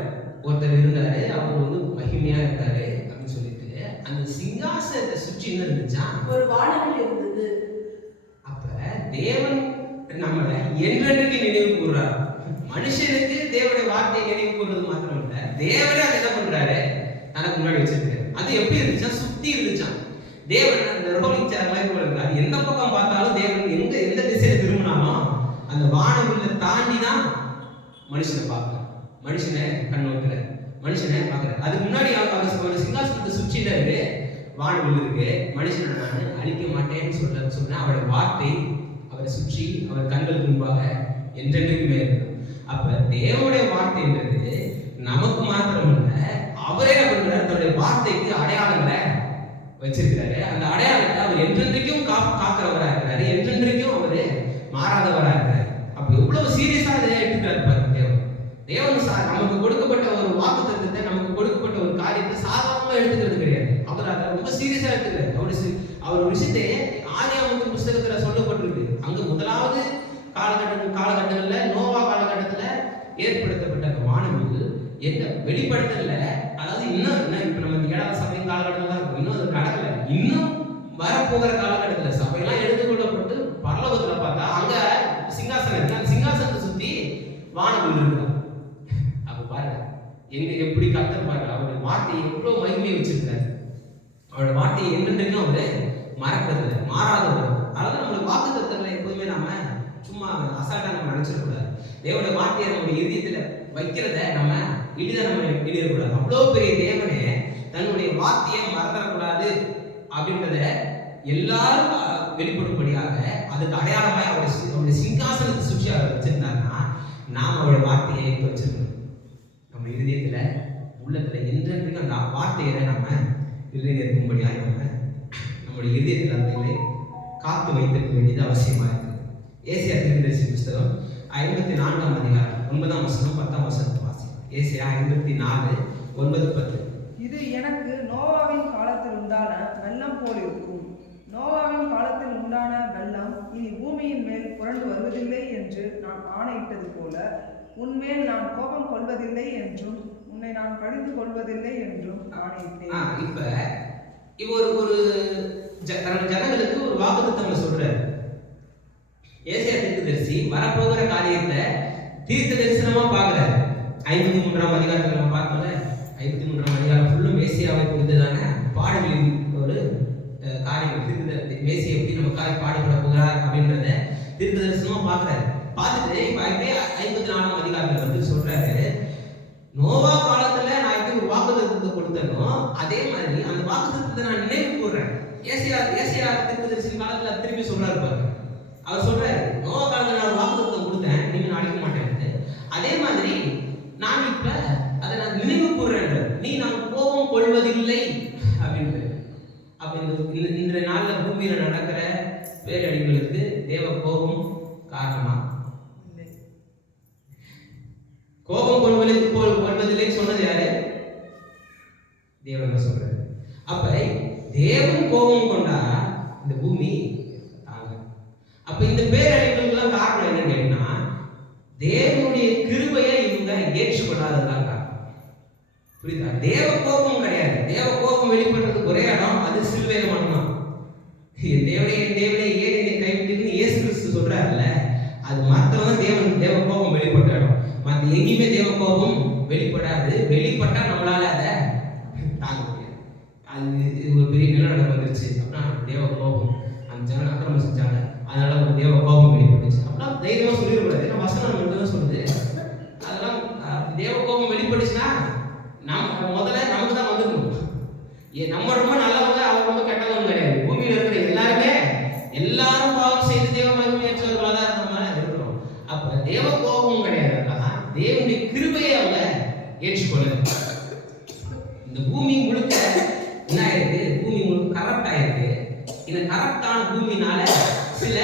ஒருத்தர் இருந்தாரு, அவர் வந்து மகிமையா இருந்தாரு அப்படின்னு சொல்லிட்டு அந்த சிங்காசனத்தை சுற்றி என்ன இருந்துச்சா, ஒரு வானவில் இருந்தது. அப்ப தேவன் நம்மளை என்றென்றைக்கு நினைவு கூறுறார். மனுஷனுக்கு தேவனுடைய வார்த்தையை நினைவு கூறுறது மாத்திரம் இல்ல, தேவனே அதை என்ன பண்றாரு, தனக்கு முன்னாடி வச்சிருக்காரு. அது எப்படி இருந்துச்சா, சுத்தி இருந்துச்சான். தேவன் அந்த ரோலிங் சேர் மாதிரி போல இருக்கு. அது எந்த பக்கம் பார்த்தாலும் தேவன் எந்த திசையில திரும்பினாலும் அந்த வானவில்லை தாண்டி தான் மனுஷனை பார்க்கலாம். மனுஷனை கண்ணோக்குறாரு, மனுஷனை பார்க்கறாரு. அதுக்கு முன்னாடி அவர் சிங்காசனத்தை சுற்றில இருக்கு, வானவில் இருக்கு. மனுஷனை நான் அழிக்க மாட்டேன்னு சொன்ன அவருடைய வார்த்தை அவரை சுற்றி அவர் கண்களுக்கு முன்பாக என்றென்றைக்குமே இருக்கும். அப்ப தேவனுடைய வார்த்தைன்றது நமக்கு மாத்திரம் இல்ல, அவரே என்ன பண்றாரு, தன்னுடைய வார்த்தைக்கு அடையாளங்களை வச்சிருக்கிறாரு. அந்த அடையாளத்தை அவர் என்றென்றைக்கும் காக்கிறவரா இருக்கிறாரு, என்றென்றைக்கும் அவரு மாறாதவரா இருக்கிறாரு. அப்ப எவ்வளவு சீரியஸா இதை எடுத்துக்கிறாரு பாருங்க. தேவன் நமக்கு கொடுக்கப்பட்ட ஒரு வாக்குத்தத்தத்தை, நமக்கு கொடுக்கப்பட்ட ஒரு காரியத்தை சாதாரணமா எடுத்துக்கிறது கிடையாது. அவர் அதை ரொம்ப சீரியஸா எடுத்துக்கிறாரு. அவர் ஒரு விஷயத்தை ஆதியாகமத்தின் புஸ்தகத்துல சொல்லப்பட்டிருக்கு. அங்க முதலாவது காலகட்டங்கள்ல நோவா காலகட்டத்துல ஏற்படுத்தப்பட்ட வானவில் எந்த வெளிப்படுத்தல, அதாவது இன்னும் இப்ப நம்ம 7வது சபையின் காலகட்டத்துல தான் இருக்கும், இன்னும் அது நடக்கல. இன்னும் வரப்போகிற காலகட்டத்துல சபையெல்லாம் எடுத்துக்கொள்ளப்பட்டு பரலோகத்துல பார்த்தா அங்க சிங்காசனம் இருக்கு. அந்த சிங்காசனத்தை சுத்தி வானவில் இருக்கு. அப்ப பாருங்க எப்படி கர்த்தர் பாருங்க, அவருடைய வார்த்தையை எவ்வளவு மகிமையை வச்சிருக்காரு. அவருடைய வார்த்தையை என்றென்றைக்கும் அவரு மறக்கிறது இல்லை, மாறாதவர். அதனால நம்மளுடைய வாக்குத்தத்தங்களை எப்போதுமே நாம சும்மா அசால்ட்டா நம்ம நினைச்சிடக்கூடாது. தேவனுடைய வார்த்தையை நம்முடைய இதயத்துல வைக்கிறத நம்ம எண்ணிடக்கூடாது. அவ்வளோ பெரிய தேவனே தன்னுடைய வார்த்தையை மறந்துடக்கூடாது அப்படின்றத எல்லாரும் வெளிப்படும்படியாக அதுக்கு அடையாளமாய் அவருடைய சிங்காசனத்தை சுற்றி அவர் வச்சிருந்தாருன்னா நாம் அவருடைய வார்த்தையை எங்க வச்சிருக்கணும், நம்ம இதயத்துல உள்ளத்துல என்றென்றைக்கும் அந்த வார்த்தையை நம்ம இருக்கும்படியாக நம்முடைய இதயத்தில் அந்த காத்து வைத்திருக்க வேண்டியது அவசியமா இருக்கு. ஏசியா தீர்க்கதரிசி புஸ்தகம் 54ஆம் அதிகாரம் 9ஆம் வசனம் 10ஆம் வசனத்தை வாசிக்கலாம். ஏசியா 54 9 10. இது எனக்கு நோவாவின் காலத்தில் உண்டான வெள்ளம் போல் இருக்கும். நோவாவின் காலத்தில் உண்டான வெள்ளம் இனி பூமியின் மேல் புரண்டு வருவதில்லை என்று நான் ஆணையிட்டது போல உன்மேல் நான் கோபம் கொள்வதில்லை என்றும் உன்னை நான் கடிந்து கொள்வதில்லை என்றும் ஆணையிட்டேன். இப்ப ஒரு ஜனங்களுக்கு ஒரு வாக்குத்தத்தங்களை சொல்றாரு. ஏசியா தீர்க்கதரிசி வரப்போகிற காரியத்தை தீர்க்க தரிசனமா பார்க்கிறாரு. 53ஆம் அதிகாரத்தில் நம்ம பார்த்தோம்ல, 53ஆம் அதிகாரம் ஃபுல்லும் மேசியாவை குறித்ததான பாடுகளின் ஒரு காரியம். மேசியா எப்படி நமக்காக பாடுபட போகிறார் அப்படின்றத தீர்க்க தரிசனமா பார்க்கிறாரு. பார்த்துட்டு இப்ப 54ஆம் அதிகாரத்தில் வந்து சொல்றாரு, நோவா காலத்துல நான் எப்படி ஒரு வாக்குத்தத்தத்தை கொடுத்தனோ அதே மாதிரி அந்த வாக்குத்தத்தத்தை நான் நினைவு கூறுறேன். ஏசியா தீர்க்கதரிசி காலத்துல திருப்பி சொல்றாரு பாருங்க. அவர் சொல்றாரு, நோவா காலத்துல நான் வாக்குத்தத்தம் கொடுத்தேன், நீங்க நான் அழிக்க மாட்டேன். அதே மாதிரி நான் இப்ப அதை நான் நினைவு கூறுறேன், நீ நான் கோபம் கொள்வதில்லை அப்படின்றது. அப்ப இந்த நாள்ல பூமியில நடக்கிற பேரழிவுகளுக்கு தேவ கோபம் காரணமா? கோபம் கொள்வதில்லை சொன்னது யாரு? தேவன் சொல்றாரு. அப்ப தேவன் கோபம் கொண்டா இந்த பூமி தாங்க. அப்ப இந்த பேரழிவுகளுக்கெல்லாம் காரணம் என்னன்னு கேட்டீங்கன்னா, தேவனுடைய கிருபையை இவங்க ஏற்றுக்கொள்ளாததுதான் காரணம். புரியுதா? தேவ கோபம் கிடையாது. தேவ கோபம் வெளிப்பட்டதுக்கு ஒரே இடம் அது சிலுவையில மட்டும்தான். என் தேவனே ஏன் என்னை கைவிட்டீங்கன்னு இயேசு கிறிஸ்து சொல்றாருல்ல, அது மாத்திரம் தேவ கோபம் வெளிப்பட்ட இடம். மற்ற எங்கேயுமே தேவ கோபம் வெளிப்படாது. வெளிப்பட்டா நம்மளால அதை தாங்க முடியாது. அது ஒரு பெரிய நிலநடுக்கம் வந்துருச்சு அப்படின்னா தேவ கோபம், அந்த ஜனம் அக்கிரமம் செஞ்சாங்க, அதனால ஒரு தேவ கோபம் வெளிப்பட்டுச்சு அப்படின்னா தைரியமா சொல்லிடக்கூடாது. ஏன்னா வசனம் மட்டும் தான் சொல்லுது. அதெல்லாம் தேவ கோபம் வெளிப்பட்டுச்சுன்னா முதல்ல நமக்கு தான் வந்துடணும். நம்ம ரொம்ப நல்லவங்க, அவங்க ரொம்ப கெட்டவங்க கிடையாது. பூமியில இருக்கிற எல்லாரும் பாவம் செய்து தேவ மகிமையற்றவர்களாக தான் நம்ம இருக்கிறோம். அப்ப தேவ கோபம் கிடையாதுன்னா தேவனுடைய கிருபையை அவங்க ஏற்றுக்கொள்ள. இந்த பூமி முழுக்க என்ன ஆயிருக்கு? பூமி முழுக்க கரப்ட் ஆயிருக்கு. இந்த கரப்டான பூமினால சில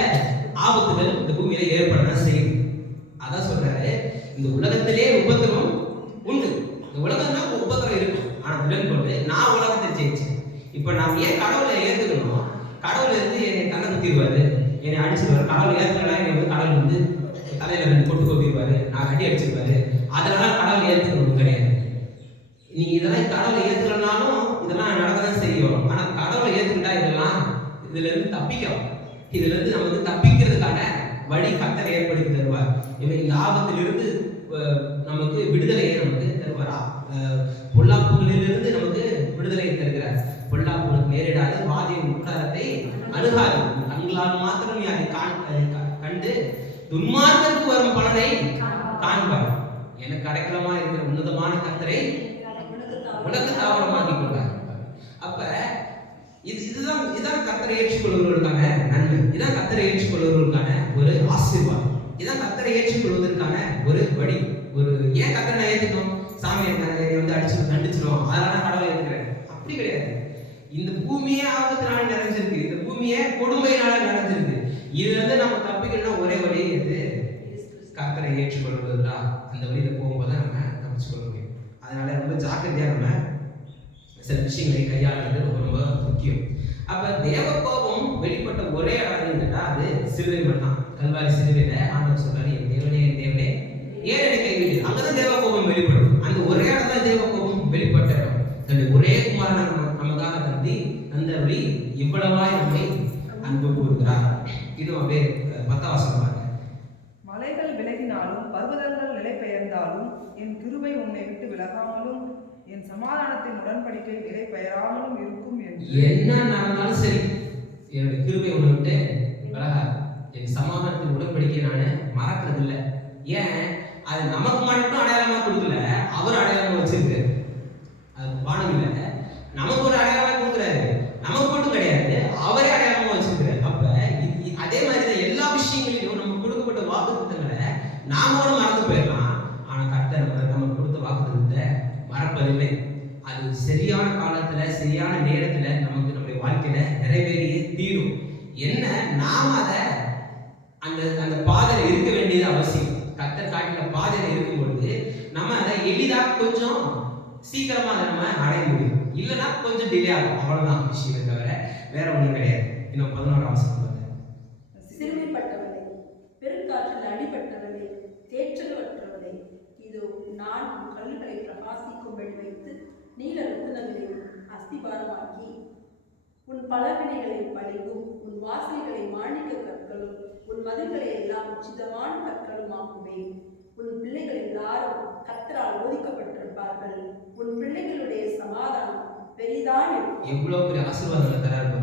ஆபத்துகள் இந்த பூமியில ஏற்படதான் செய்யுது. அதான் சொல்றாரு, இந்த உலகத்திலே உபத்திரம் உண்டு. இந்த உலகம்னா உபத்திரம் இருக்கும். ஆனா உடன் கொண்டு நான் உலகத்தை ஜெயிச்சேன். இப்ப நாம் ஏன் கடவுளை ஏத்துக்கணும்? கடவுள் இருந்து என்னை கண்ணை குத்திடுவாரு, என்னை அடிச்சிருவாரு. கடவுள் ஏத்துக்கலாம், என்னை வந்து கடவுள் வந்து தலையில 2 கொட்டு கொட்டிடுவாரு, நான் கட்டி அடிச்சிருவாரு. அதனால கடவுள் ஏத்துக்கணும் கிடையாது. நீங்க இதெல்லாம் கடவுளை ஏத்துக்கலனாலும் இதெல்லாம் நடக்கதான் செய்யும். ஆனா கடவுளை ஏத்துக்கிட்டா இதுல இருந்து தப்பிக்கலாம். இதுல இருந்து நம்ம வந்து தப்பிக்கிறதுக்கான வழி கர்த்தர் ஏற்படுத்தி தருவார். இந்த ஆபத்திலிருந்து நமக்கு விடுதலையை நமக்கு தருவாரா? பொல்லாப்புகளிலிருந்து நமக்கு விடுதலை தருகிறார். பொல்லாப்புகளுக்கு நேரிடாது, வாதியின் உட்காரத்தை அணுகாது. கண்களால் மாத்திரம் நீ அதை கண்டு துன்மார்க்கருக்கு வரும் பலனை காண்பார். எனக்கு அடைக்கலமா இருக்கிற உன்னதமான கர்த்தரை உனக்கு தாவரமாக்கி கொள்வார். அப்ப இதுதான் கர்த்தரை ஏற்றுக்கொள்வதற்கான நன்மை. இதான் கர்த்தரை ஏற்றுக்கொள்வதற்கான ஒரு ஆசீர்வாதம். இதான் கர்த்தரை ஏற்றுக்கொள்வதற்கான ஒரு வழி. ஏன் கர்த்தரை ஏற்றுக்கணும்? சாமி என்னை வந்து அடிச்சு தண்டிச்சிடும், அதனால கடவுளை ஏற்றுக்கிறேன் அப்படி கிடையாது. இந்த பூமியே ஆபத்தினால நிறைஞ்சிருக்கு. இந்த பூமியே கொடுமையினால நிறைஞ்சிருக்கு. இதுல இருந்து நம்ம தப்பிக்கணும்னா ஒரே வழி எது? கர்த்தரை ஏற்றுக்கொள்வதுதான். அந்த வழியில போகும்போது நம்ம தப்பிச்சு கொள்ள முடியும். அதனால ரொம்ப ஜாக்கிரதையா நம்ம சில விஷயங்களை கையாளுறது ரொம்ப ரொம்ப முக்கியம். அப்ப தேவ கோபம் வெளிப்பட்ட ஒரே இடம் கேட்டா அது சிலுவை மட்டும். கல்வாரி சிலுவையில ஆண்டவர் சொல்றாரு, என் தேவனே ஏன் என்னை கைவிட்டீர்? அங்கதான் தேவ கோபம் வெளிப்படும். அந்த ஒரே இடம் தான் தேவ கோபம் வெளிப்பட்ட இடம். தன்னுடைய ஒரே குமாரனை நமக்காக தந்தி தந்தவழி இவ்வளவாய் நம்மை அன்பு கூறுகிறார். இது அப்படியே 10ஆம் வசனம் பாருங்க. மலைகள் விலகினாலும் பர்வதங்கள் நிலை பெயர்ந்தாலும் என் கிருபை உன்னை விட்டு விலகாமலும் என் சமாதானத்தின் உடன்படிக்கை நிலை பெயராமலும் இருக்கும் என்று. என்ன நடந்தாலும் சரி, என்னுடைய கிருபை உன்னை விட்டு விலகாது. என் சமாதானத்தின் உடன்படிக்கை நான் மறக்கிறது இல்லை. ஏன்? அது நமக்கு மட்டும் அடையாளமா கொடுக்கல, அவர் அடையாளமா வச்சிருக்காரு. அது வானம் இல்லை, நமக்கு ஒரு அடையாளமா கொடுக்குறாரு. நமக்கு மட்டும் கிடையாது, அவரே அடையாளமா வச்சிருக்காரு. அப்ப அதே மாதிரிதான் எல்லா விஷயங்களிலும் நமக்கு கொடுக்கப்பட்ட வாக்குத்தத்தங்களை நாம கூட மறந்து போயிடலாம். ஆனா கர்த்தர் நமக்கு கொடுத்த வாக்குத்தத்தத்தை மறப்பதில்லை. அது சரியான காலத்துல சரியான நேரத்துல நமக்கு நம்முடைய வாழ்க்கையில நிறைவேறியே தீரும். என்ன, நாம அதை அந்த பாதையில இருக்க வேண்டியது அவசியம். கர்த்தர் காட்டின பாதையில இருக்கும் பொழுது நம்ம அதை எளிதா கொஞ்சம் சீக்கிரமா அதை நம்ம அடைய முடியும். இல்லைன்னா கொஞ்சம் டிலே ஆகும். அவ்வளவுதான் விஷயம், தவிர வேற ஒண்ணும் கிடையாது. இன்னும் 11ஆம் வசனம். சிறுமைப்பட்டவளே, பெருங்காற்றில் அடிபட்டவளே, தேற்றலற்றவளே, இதோ நான் உன் கல்லுகளை பிரகாசிக்கும்படி வைத்து நீல ரத்தினங்களை அஸ்திபாரமாக்கி உன் பலகணிகளை பளிங்கும், உன் வாசல்களை மாணிக்க கற்களும், உன் மதில்களை எல்லாம் உச்சிதமான கற்களுமாக்குவேன். உன் பிள்ளைகள் எல்லாரும் கர்த்தரால் போதிக்கப்பட்டிருப்பார்கள். உன் பிள்ளைகளுடைய சமாதானம் பெரிதான் இருக்கும். எவ்வளவு பெரிய ஆசீர்வாதங்களை தராரு.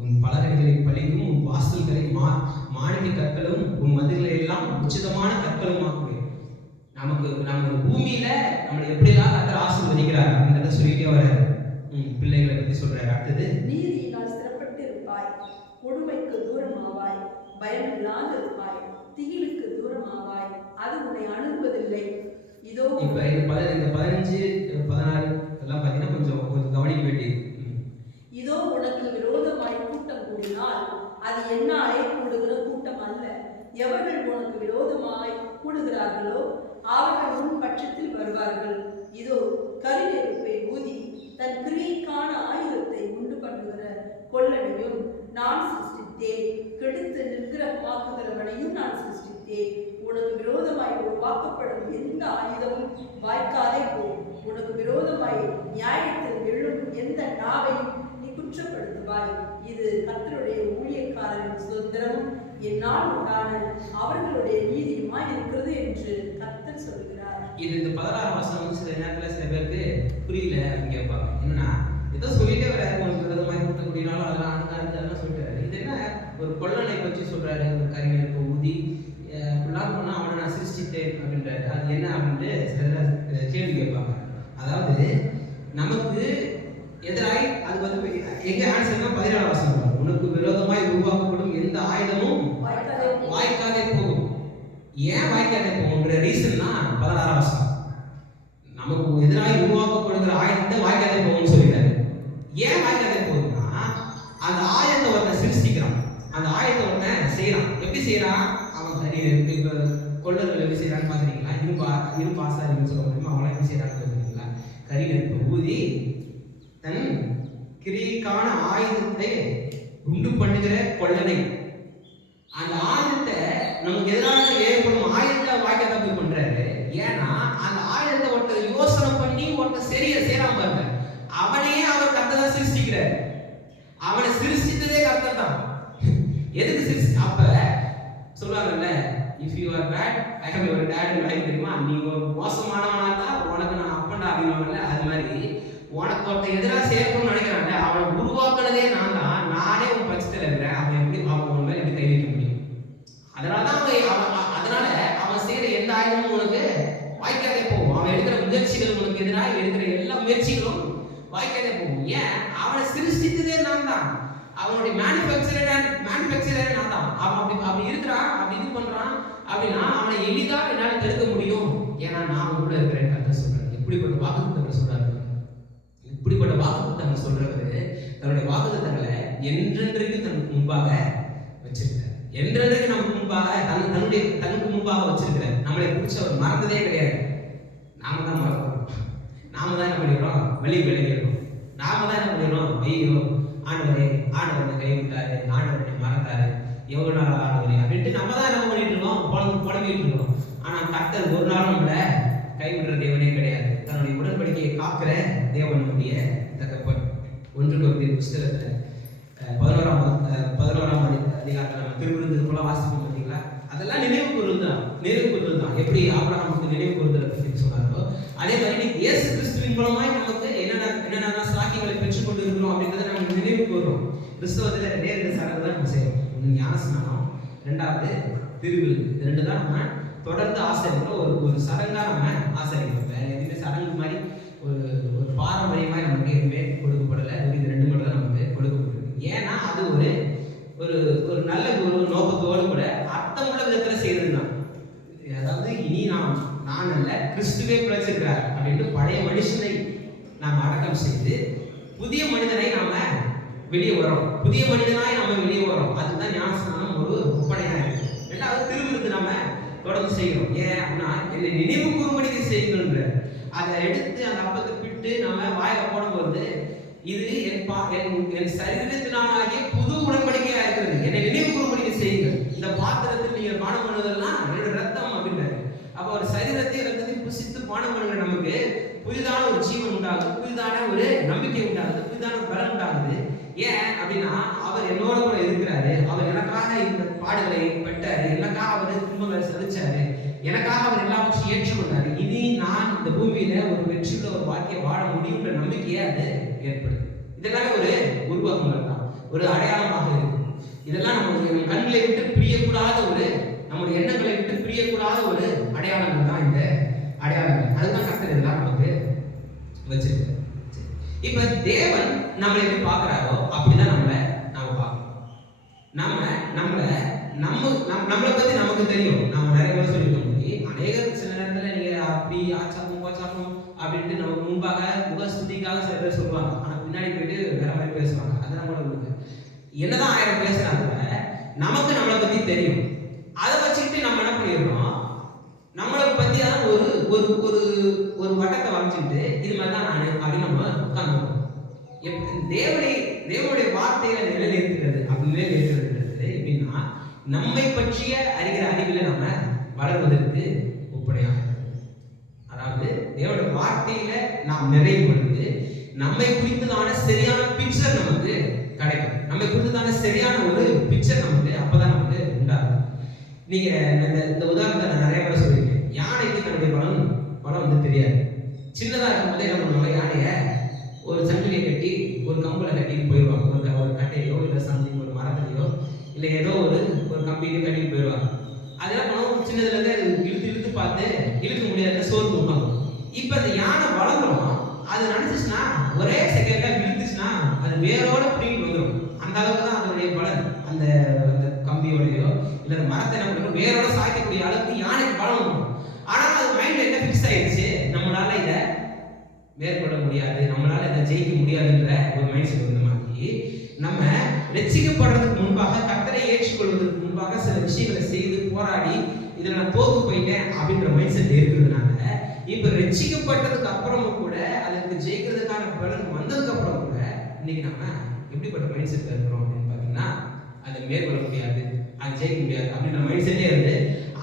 உன் பலகணிகளை பளிங்கும், உன் வாசல்களை மாணிக்க கற்களும், உன் மதில்களை எல்லாம் உச்சிதமான கற்களுமாக்குவேன். நம்ம பூமியில நம்மளை எப்படிலாம் கர்த்தர் ஆசீர்வதிக்கிறார் அப்படின்றத சொல்லிட்டே வர்றாரு. பிள்ளைகளை பத்தி சொல்றாரு. அடுத்தது, நீதியினால் சிறப்பட்டு இருப்பாய், கொடுமைக்கு தூரமாவாய், பயம் இல்லாதிருப்பாய், திகிலுக்கு தூரமாவாய், அது உன்னை அணுகுவதில்லை. இதோ இப்ப இந்த 15, 16 எல்லாம் பாத்தீங்கன்னா கொஞ்சம் கவனிக்க வேண்டியது. இதோ உனக்கு விரோதமாய் கூட்டம் கூடினால் அது என்னாலே கூடுகிற கூட்டம் அல்ல. எவர்கள் உனக்கு விரோதமாய் கூடுகிறார்களோ அவர்கள் உன் பட்சத்தில் வருவார்கள். இதோ கரிநெருப்பை ஊதி தன் கிரியைக்கான ஆயுதத்தை உண்டு பண்ணுகிறார். கொல்லனையும் நான் சிருஷ்டித்தேன், கெடுத்து நிற்கிற வாக்குகிறவனையும் நான் சிருஷ்டித்தேன். உனக்கு விரோதமாய் உருவாக்கப்படும் எந்த ஆயுதமும் வாய்க்காதே போகும். உனக்கு விரோதமாய் நியாயத்தில் எழும் எந்த நாவையும் நீ குற்றப்படுத்துவாய். இது கர்த்தருடைய ஊழியக்காரரின் சுதந்திரமும் என்னால் உண்டான அவர்களுடைய நீதியுமாய் இருக்கிறது என்று கர்த்தர் சொல்கிறார். இது இந்த 16 வசனம் சில நேரத்துல சில பேருக்கு புரியல அப்படின்னு கேட்பாங்க. என்னன்னா ஏதோ சொல்லிட்டே வர உனக்கு விரோதமாய் கூட்டக்கூடியனாலும் அதெல்லாம் அதெல்லாம் சொல்லிட்டாரு. இது என்ன ஒரு கொல்லனை பற்றி சொல்றாரு, ஒரு கரிநெருப்பு ஊதி இப்படிலாம் போனா அவனை நான் சிருஷ்டித்தேன் அப்படின்றாரு. அது என்ன அப்படின்ட்டு சில கேள்வி கேட்பாங்க. அதாவது நமக்கு எதிராய் அது வந்து எங்க ஆன்சர்னா 17 வசனம், உனக்கு விரோதமாய் உருவாக்கப்படும் எந்த ஆயுதமும் வாய்க்காதே போகும். ஏன் வாய்க்காதே போகும்ன்ற ரீசன்னா 16 வசனம், நமக்கு எதிராய் உருவாக்கப்படுகிற ஆயுதத்தை வாய்க்காதே போகும்னு சொல்லிட்டாரு. ஏன் வாய்க்காதே போகுதுன்னா அந்த ஆயுதத்தை ஒருத்தன் சிருஷ்டிக்கிறான், அந்த ஆயுதத்தை ஒருத்தன் செய்யறான். எப்படி செய்யறான்? அவன் இப்ப கொள்ளர்கள் எப்படி செய்யறான்னு பாக்குறீங்களா? இருப்பாசாரின்னு சொல்ல முடியுமா? அவங்களாம் எப்படி செய்யறான்னு பாக்குறீங்களா? கரிநெருப்பு ஊதி தன் கிரிக்கான ஆயுதத்தை உண்டு பண்ணுகிற கொள்ளனை, அந்த ஆயுதத்தை நமக்கு எதிராக ஏற்படும் ஆயுதத்தை வாய்க்காத பண்றாரு. ஏன்னா அந்த ஆயுதத்தை ஒருத்தர் யோசனை பண்ணி ஒருத்தர் செய்யறாம பாருங்க, அவனையே அவர் கர்த்தர் தான் சிருஷ்டிக்கிறார். அவனை சிருஷ்டித்ததே கர்த்தர் தான். எதுக்கு அப்ப சொல்லுவாங்கல்ல, if you are bad I have your dad in life, தெரியுமா? நீ மோசமானவனா இருந்தா உனக்கு நான் அப்பன்டா அப்படின்னுவாங்கல்ல. அது மாதிரி உனக்கு ஒருத்தன் எதிராக சேர்க்கணும்னு நினைக்கிறாங்க, அவனை உருவாக்குனதே நான் தான். நானே உன் பட்சத்தில் இருக்கிறேன். அவன் எப்படி அவன் மேல எப்படி கை வைக்க முடியும்? அதனாலதான் அதனால அவன் செய்யற எந்த ஆயுதமும் உனக்கு வாய்க்காதே போகும். அவன் எடுக்கிற முயற்சிகள் உனக்கு எதிராக எடுக்கிற எல்லா முயற்சிகளும் வாய்க்காதே போகும். ஏன்? அவனை சிருஷ்டித்ததே நான் தான். அவனுடைய மேனுஃபேக்சரர் நான் தான். அவன் அப்படி இருக்கிறான், அப்படி இது பண்றான் அப்படின்னா அவனை எளிதாக என்னால் தடுக்க முடியும். ஏன்னா நான் உள்ள இருக்கிறேன். கர்த்தர் சொல்றாரு. இப்படிப்பட்ட வாக்குத்தத்தங்களை சொல்றாரு. இப்படிப்பட்ட வாக்குத்தத்தங்களை சொல்றவரு தன்னுடைய வாக்குத்தத்தங்களை என்றென்றைக்கு தனக்கு முன்பாக வச்சிருக்கிறார். என்றென்றைக்கு நமக்கு முன்பாக தனக்கு முன்பாக வச்சிருக்கிறார். நம்மளை குறிச்சு அவர் மறந்ததே கிடையாது. நாம தான் மறக்கிறோம். நாம தான் என்ன பண்ணிடுறோம்? விலகிடுறோம். நாம தான் என்ன பண்ணிடுறோம்? ஐயோ ஆண்டவரை கைவிட்டாரு, ஆண்டவரை மறந்தாரு, எவ்வளவு நாள் ஆண்டவரே அப்படின்ட்டு நம்ம தான் என்ன பண்ணிட்டு இருக்கோம்? புலம்பிட்டு இருக்கோம். ஆனா கர்த்தர் ஒரு நாளும் நம்மளை கைவிடுற தேவனே கிடையாது. தன்னுடைய உடன்படிக்கையை காக்கிற தேவன் நம்முடைய தகப்பன். 1 கொரிந்தியர் புத்தகத்துல 11ஆம் அதிகாரத்துல நம்ம திருவிருந்து போல வாசிப்போம் பார்த்தீங்களா? அதெல்லாம் நினைவு கூறுதல் தான். எப்படி ஆபிரகாமுக்கு நினைவு கூறுதலை பற்றி சொன்னாரோ அதே மாதிரி இயேசு கிறிஸ்துவின் மூலமாய் நமக்கு என்னென்ன சாக்கியங்களை பெற்றுக்கொண்டு இருக்கிறோம் அப்படின்றத நம்ம நினைவு கூறுறோம். கிறிஸ்தவத்துல 2 சடங்கு தான் நம்ம செய்யறோம். ஒன்று ஞானஸ்நானம், 2வது திருவிருந்து. இது 2 தான் நம்ம தொடர்ந்து ஆசரிக்கிறோம். ஒரு சடங்கா நம்ம ஆசரிக்கிறோம். வேற எதுவுமே சடங்கு மாதிரி ஒரு பாரம்பரியமாய் நமக்கு எதுவுமே கொடுக்கப்படலை. இது 2 மட்டும் தான் நமக்கு கொடுக்கப்பட்டிருக்கு. ஏன்னா அது ஒரு நல்ல ஒரு நோக்கத்தோடு கூட அர்த்தமுள்ள விதத்துல செய்யறது தான். அதாவது இனி நான் அல்ல, கிறிஸ்துவே பிழைச்சிருக்கிறார் அப்படின்ட்டு பழைய மனுஷனை நாம் அடக்கம் செய்து புதிய மனிதனை நாம வெளியே வரோம். புதிய மனிதனாய் நாம வெளியே வரோம். அதுதான் ஞானஸ்நானம் ஒரு ஒப்பனையா இருக்கு. 2வது திருவிருந்து நாம தொடர்ந்து செய்கிறோம். ஏன் அப்படின்னா என்னை நினைவு கூறும்படி செய்யுங்கன்ற அதை எடுத்து அந்த அப்பத்தை பிட்டு நாம வாயில போடும்போது இது என் சரீரத்தினாலாகிய புது உடன்படிக்கையா இருக்கிறது. என்னை நினைவு கூறும்படி செய்யுங்கள். இந்த பாத்திரத்தில் நீங்கள் பானம் பண்ணுவதெல்லாம் என்னோட ரத்தம் அப்படின்றாரு. அப்ப ஒரு சரீரத்தை ரத்தத்தை புசித்து பானம் பண்ணுங்க, நமக்கு புதிதான ஒரு ஜீவன் உண்டாகுது, புதிதான ஒரு நம்பிக்கை உண்டாகுது, புதிதான பலன் உண்டாகுது. ஏன் அப்படின்னா அவர் என்னோட கூட இருக்கிறாரு. அவர் எனக்காக இந்த பாடுகளை பெற்றாரு, எனக்காக அவர் துன்பங்களை சதிச்சாரு, எனக்காக அவர் எல்லாவற்றையும் ஏற்றுக்கொண்டாரு. இனி நான் இந்த பூமியில ஒரு வெற்றியுள்ள ஒரு வாழ்க்கையை வாழ முடியுன்ற நம்பிக்கையை அது ஏற்படுது. இதெல்லாமே ஒரு உருவகங்கள் தான், ஒரு அடையாளமாக இருக்கு. இதெல்லாம் நம்ம கண்களை விட்டு பிரியக்கூடாத நம்முடைய எண்ணங்களை விட்டு பிரியக்கூடாத ஒரு அடையாளங்கள் தான் இந்த அடையாளங்கள். அதுதான் கர்த்தர் இதெல்லாம் நமக்கு வச்சிருக்கு. இப்ப தேவன் நம்மளை எப்படி பார்க்கிறாரோ அப்படிதான் நாம பார்க்கணும். நம்மளை பத்தி நமக்கு தெரியும். நாம நிறைய பேர் சொல்லியிருக்கோம். அநேகர் சில நேரத்துல நீங்க அப்படி ஆச்சாரம் போச்சாரம் அப்படின்ட்டு நமக்கு முன்பாக முகஸ்துதிக்காக சில பேர் சொல்லுவாங்க. ஆனா பின்னாடி போயிட்டு வேற மாதிரி பேசுவாங்க. அதெல்லாம் கூட உங்களுக்கு என்னதான் 1000 பேசுறாங்க, நமக்கு நம்மளை பத்தி தெரியும். அதை வச்சுக்கிட்டு நம்ம என்ன பண்ணிடுறோம்? நம்மளை பத்தியான ஒரு வட்டத்தை வரைச்சுக்கிட்டு இது மாதிரி தான் நான் அப்படின்னு நம்ம உட்கார்ந்துருக்கோம். தேவனுடைய வார்த்தையில நம்மை பற்றிய அறிகிற அறிவில் நம்ம வளர்வதற்கு ஒப்படையாக. அதாவது தேவனுடைய வார்த்தையில நாம் நிறைவு பொழுது நம்மை குறித்ததான சரியான பிக்சர் நமக்கு கிடைக்கும். நம்மை குறித்ததான சரியான ஒரு பிக்சர் நமக்கு அப்பதான் நமக்கு உண்டாகும். நீங்க இந்த உதாரணத்தை நான் நிறைய பேர் சொல்லியிருக்கேன். யானைக்கு தன்னுடைய பலம் வந்து தெரியாது. சின்னதா இருக்கும் போதே என்ன பண்ணுவாங்க, யானைய ஒரு சங்கிலியை கட்டி ஒரு கம்புல கட்டிட்டு போயிடுவாங்க. ஒரு கட்டையோ இல்லை சந்தையோ ஒரு மரத்திலையோ இல்லை ஏதோ ஒரு கம்பியிலையோ கட்டிட்டு போயிடுவாங்க. அதெல்லாம் பண்ணுவோம். சின்னதுல இருந்து அது இழுத்து பார்த்து இழுக்க முடியாத சோர்ந்து விடுவாங்க. இப்ப அந்த யானை வளர்ந்துடும். அது நினைச்சுச்சுன்னா ஒரே செகண்ட்ல இழுத்துச்சுன்னா அது வேரோட பிடிங்கிட்டு வந்துடும். அந்த அளவுக்கு தான் அதனுடைய பலன். அந்த கம்பியோடையோ இல்லை அந்த மரத்தை என்ன பண்ணுறோம் வேரோட சாய்க்கக்கூடிய அளவுக்கு யானைக்கு பலம் வந்துடும். ஆனால் அது மைண்ட்ல என்ன ஃபிக்ஸ் ஆயிடுச்சு, நம்மளால இதை மேற்கொள்ள முடியாது, நம்மளால இதை ஜெயிக்க முடியாதுன்ற ஒரு மைண்ட் செட் வந்த மாதிரி நம்ம ரட்சிக்கப்படுறதுக்கு முன்பாக கர்த்தரை ஏற்றுக்கொள்வதற்கு முன்பாக சில விஷயங்களை செய்து போராடி இதில் நான் தோத்து போயிட்டேன் அப்படின்ற மைண்ட் செட் இருக்கிறதுனால இப்போ ரட்சிக்கப்பட்டதுக்கு அப்புறமும் கூட அதுக்கு ஜெயிக்கிறதுக்கான பலன் வந்ததுக்கு அப்புறம் கூட இன்னைக்கு நம்ம எப்படிப்பட்ட மைண்ட் செட்ல இருக்கிறோம் அப்படின்னு பார்த்தீங்கன்னா அதை மேற்கொள்ள முடியாது, அது ஜெயிக்க முடியாது அப்படின்ற மைண்ட் செட்டே இருந்து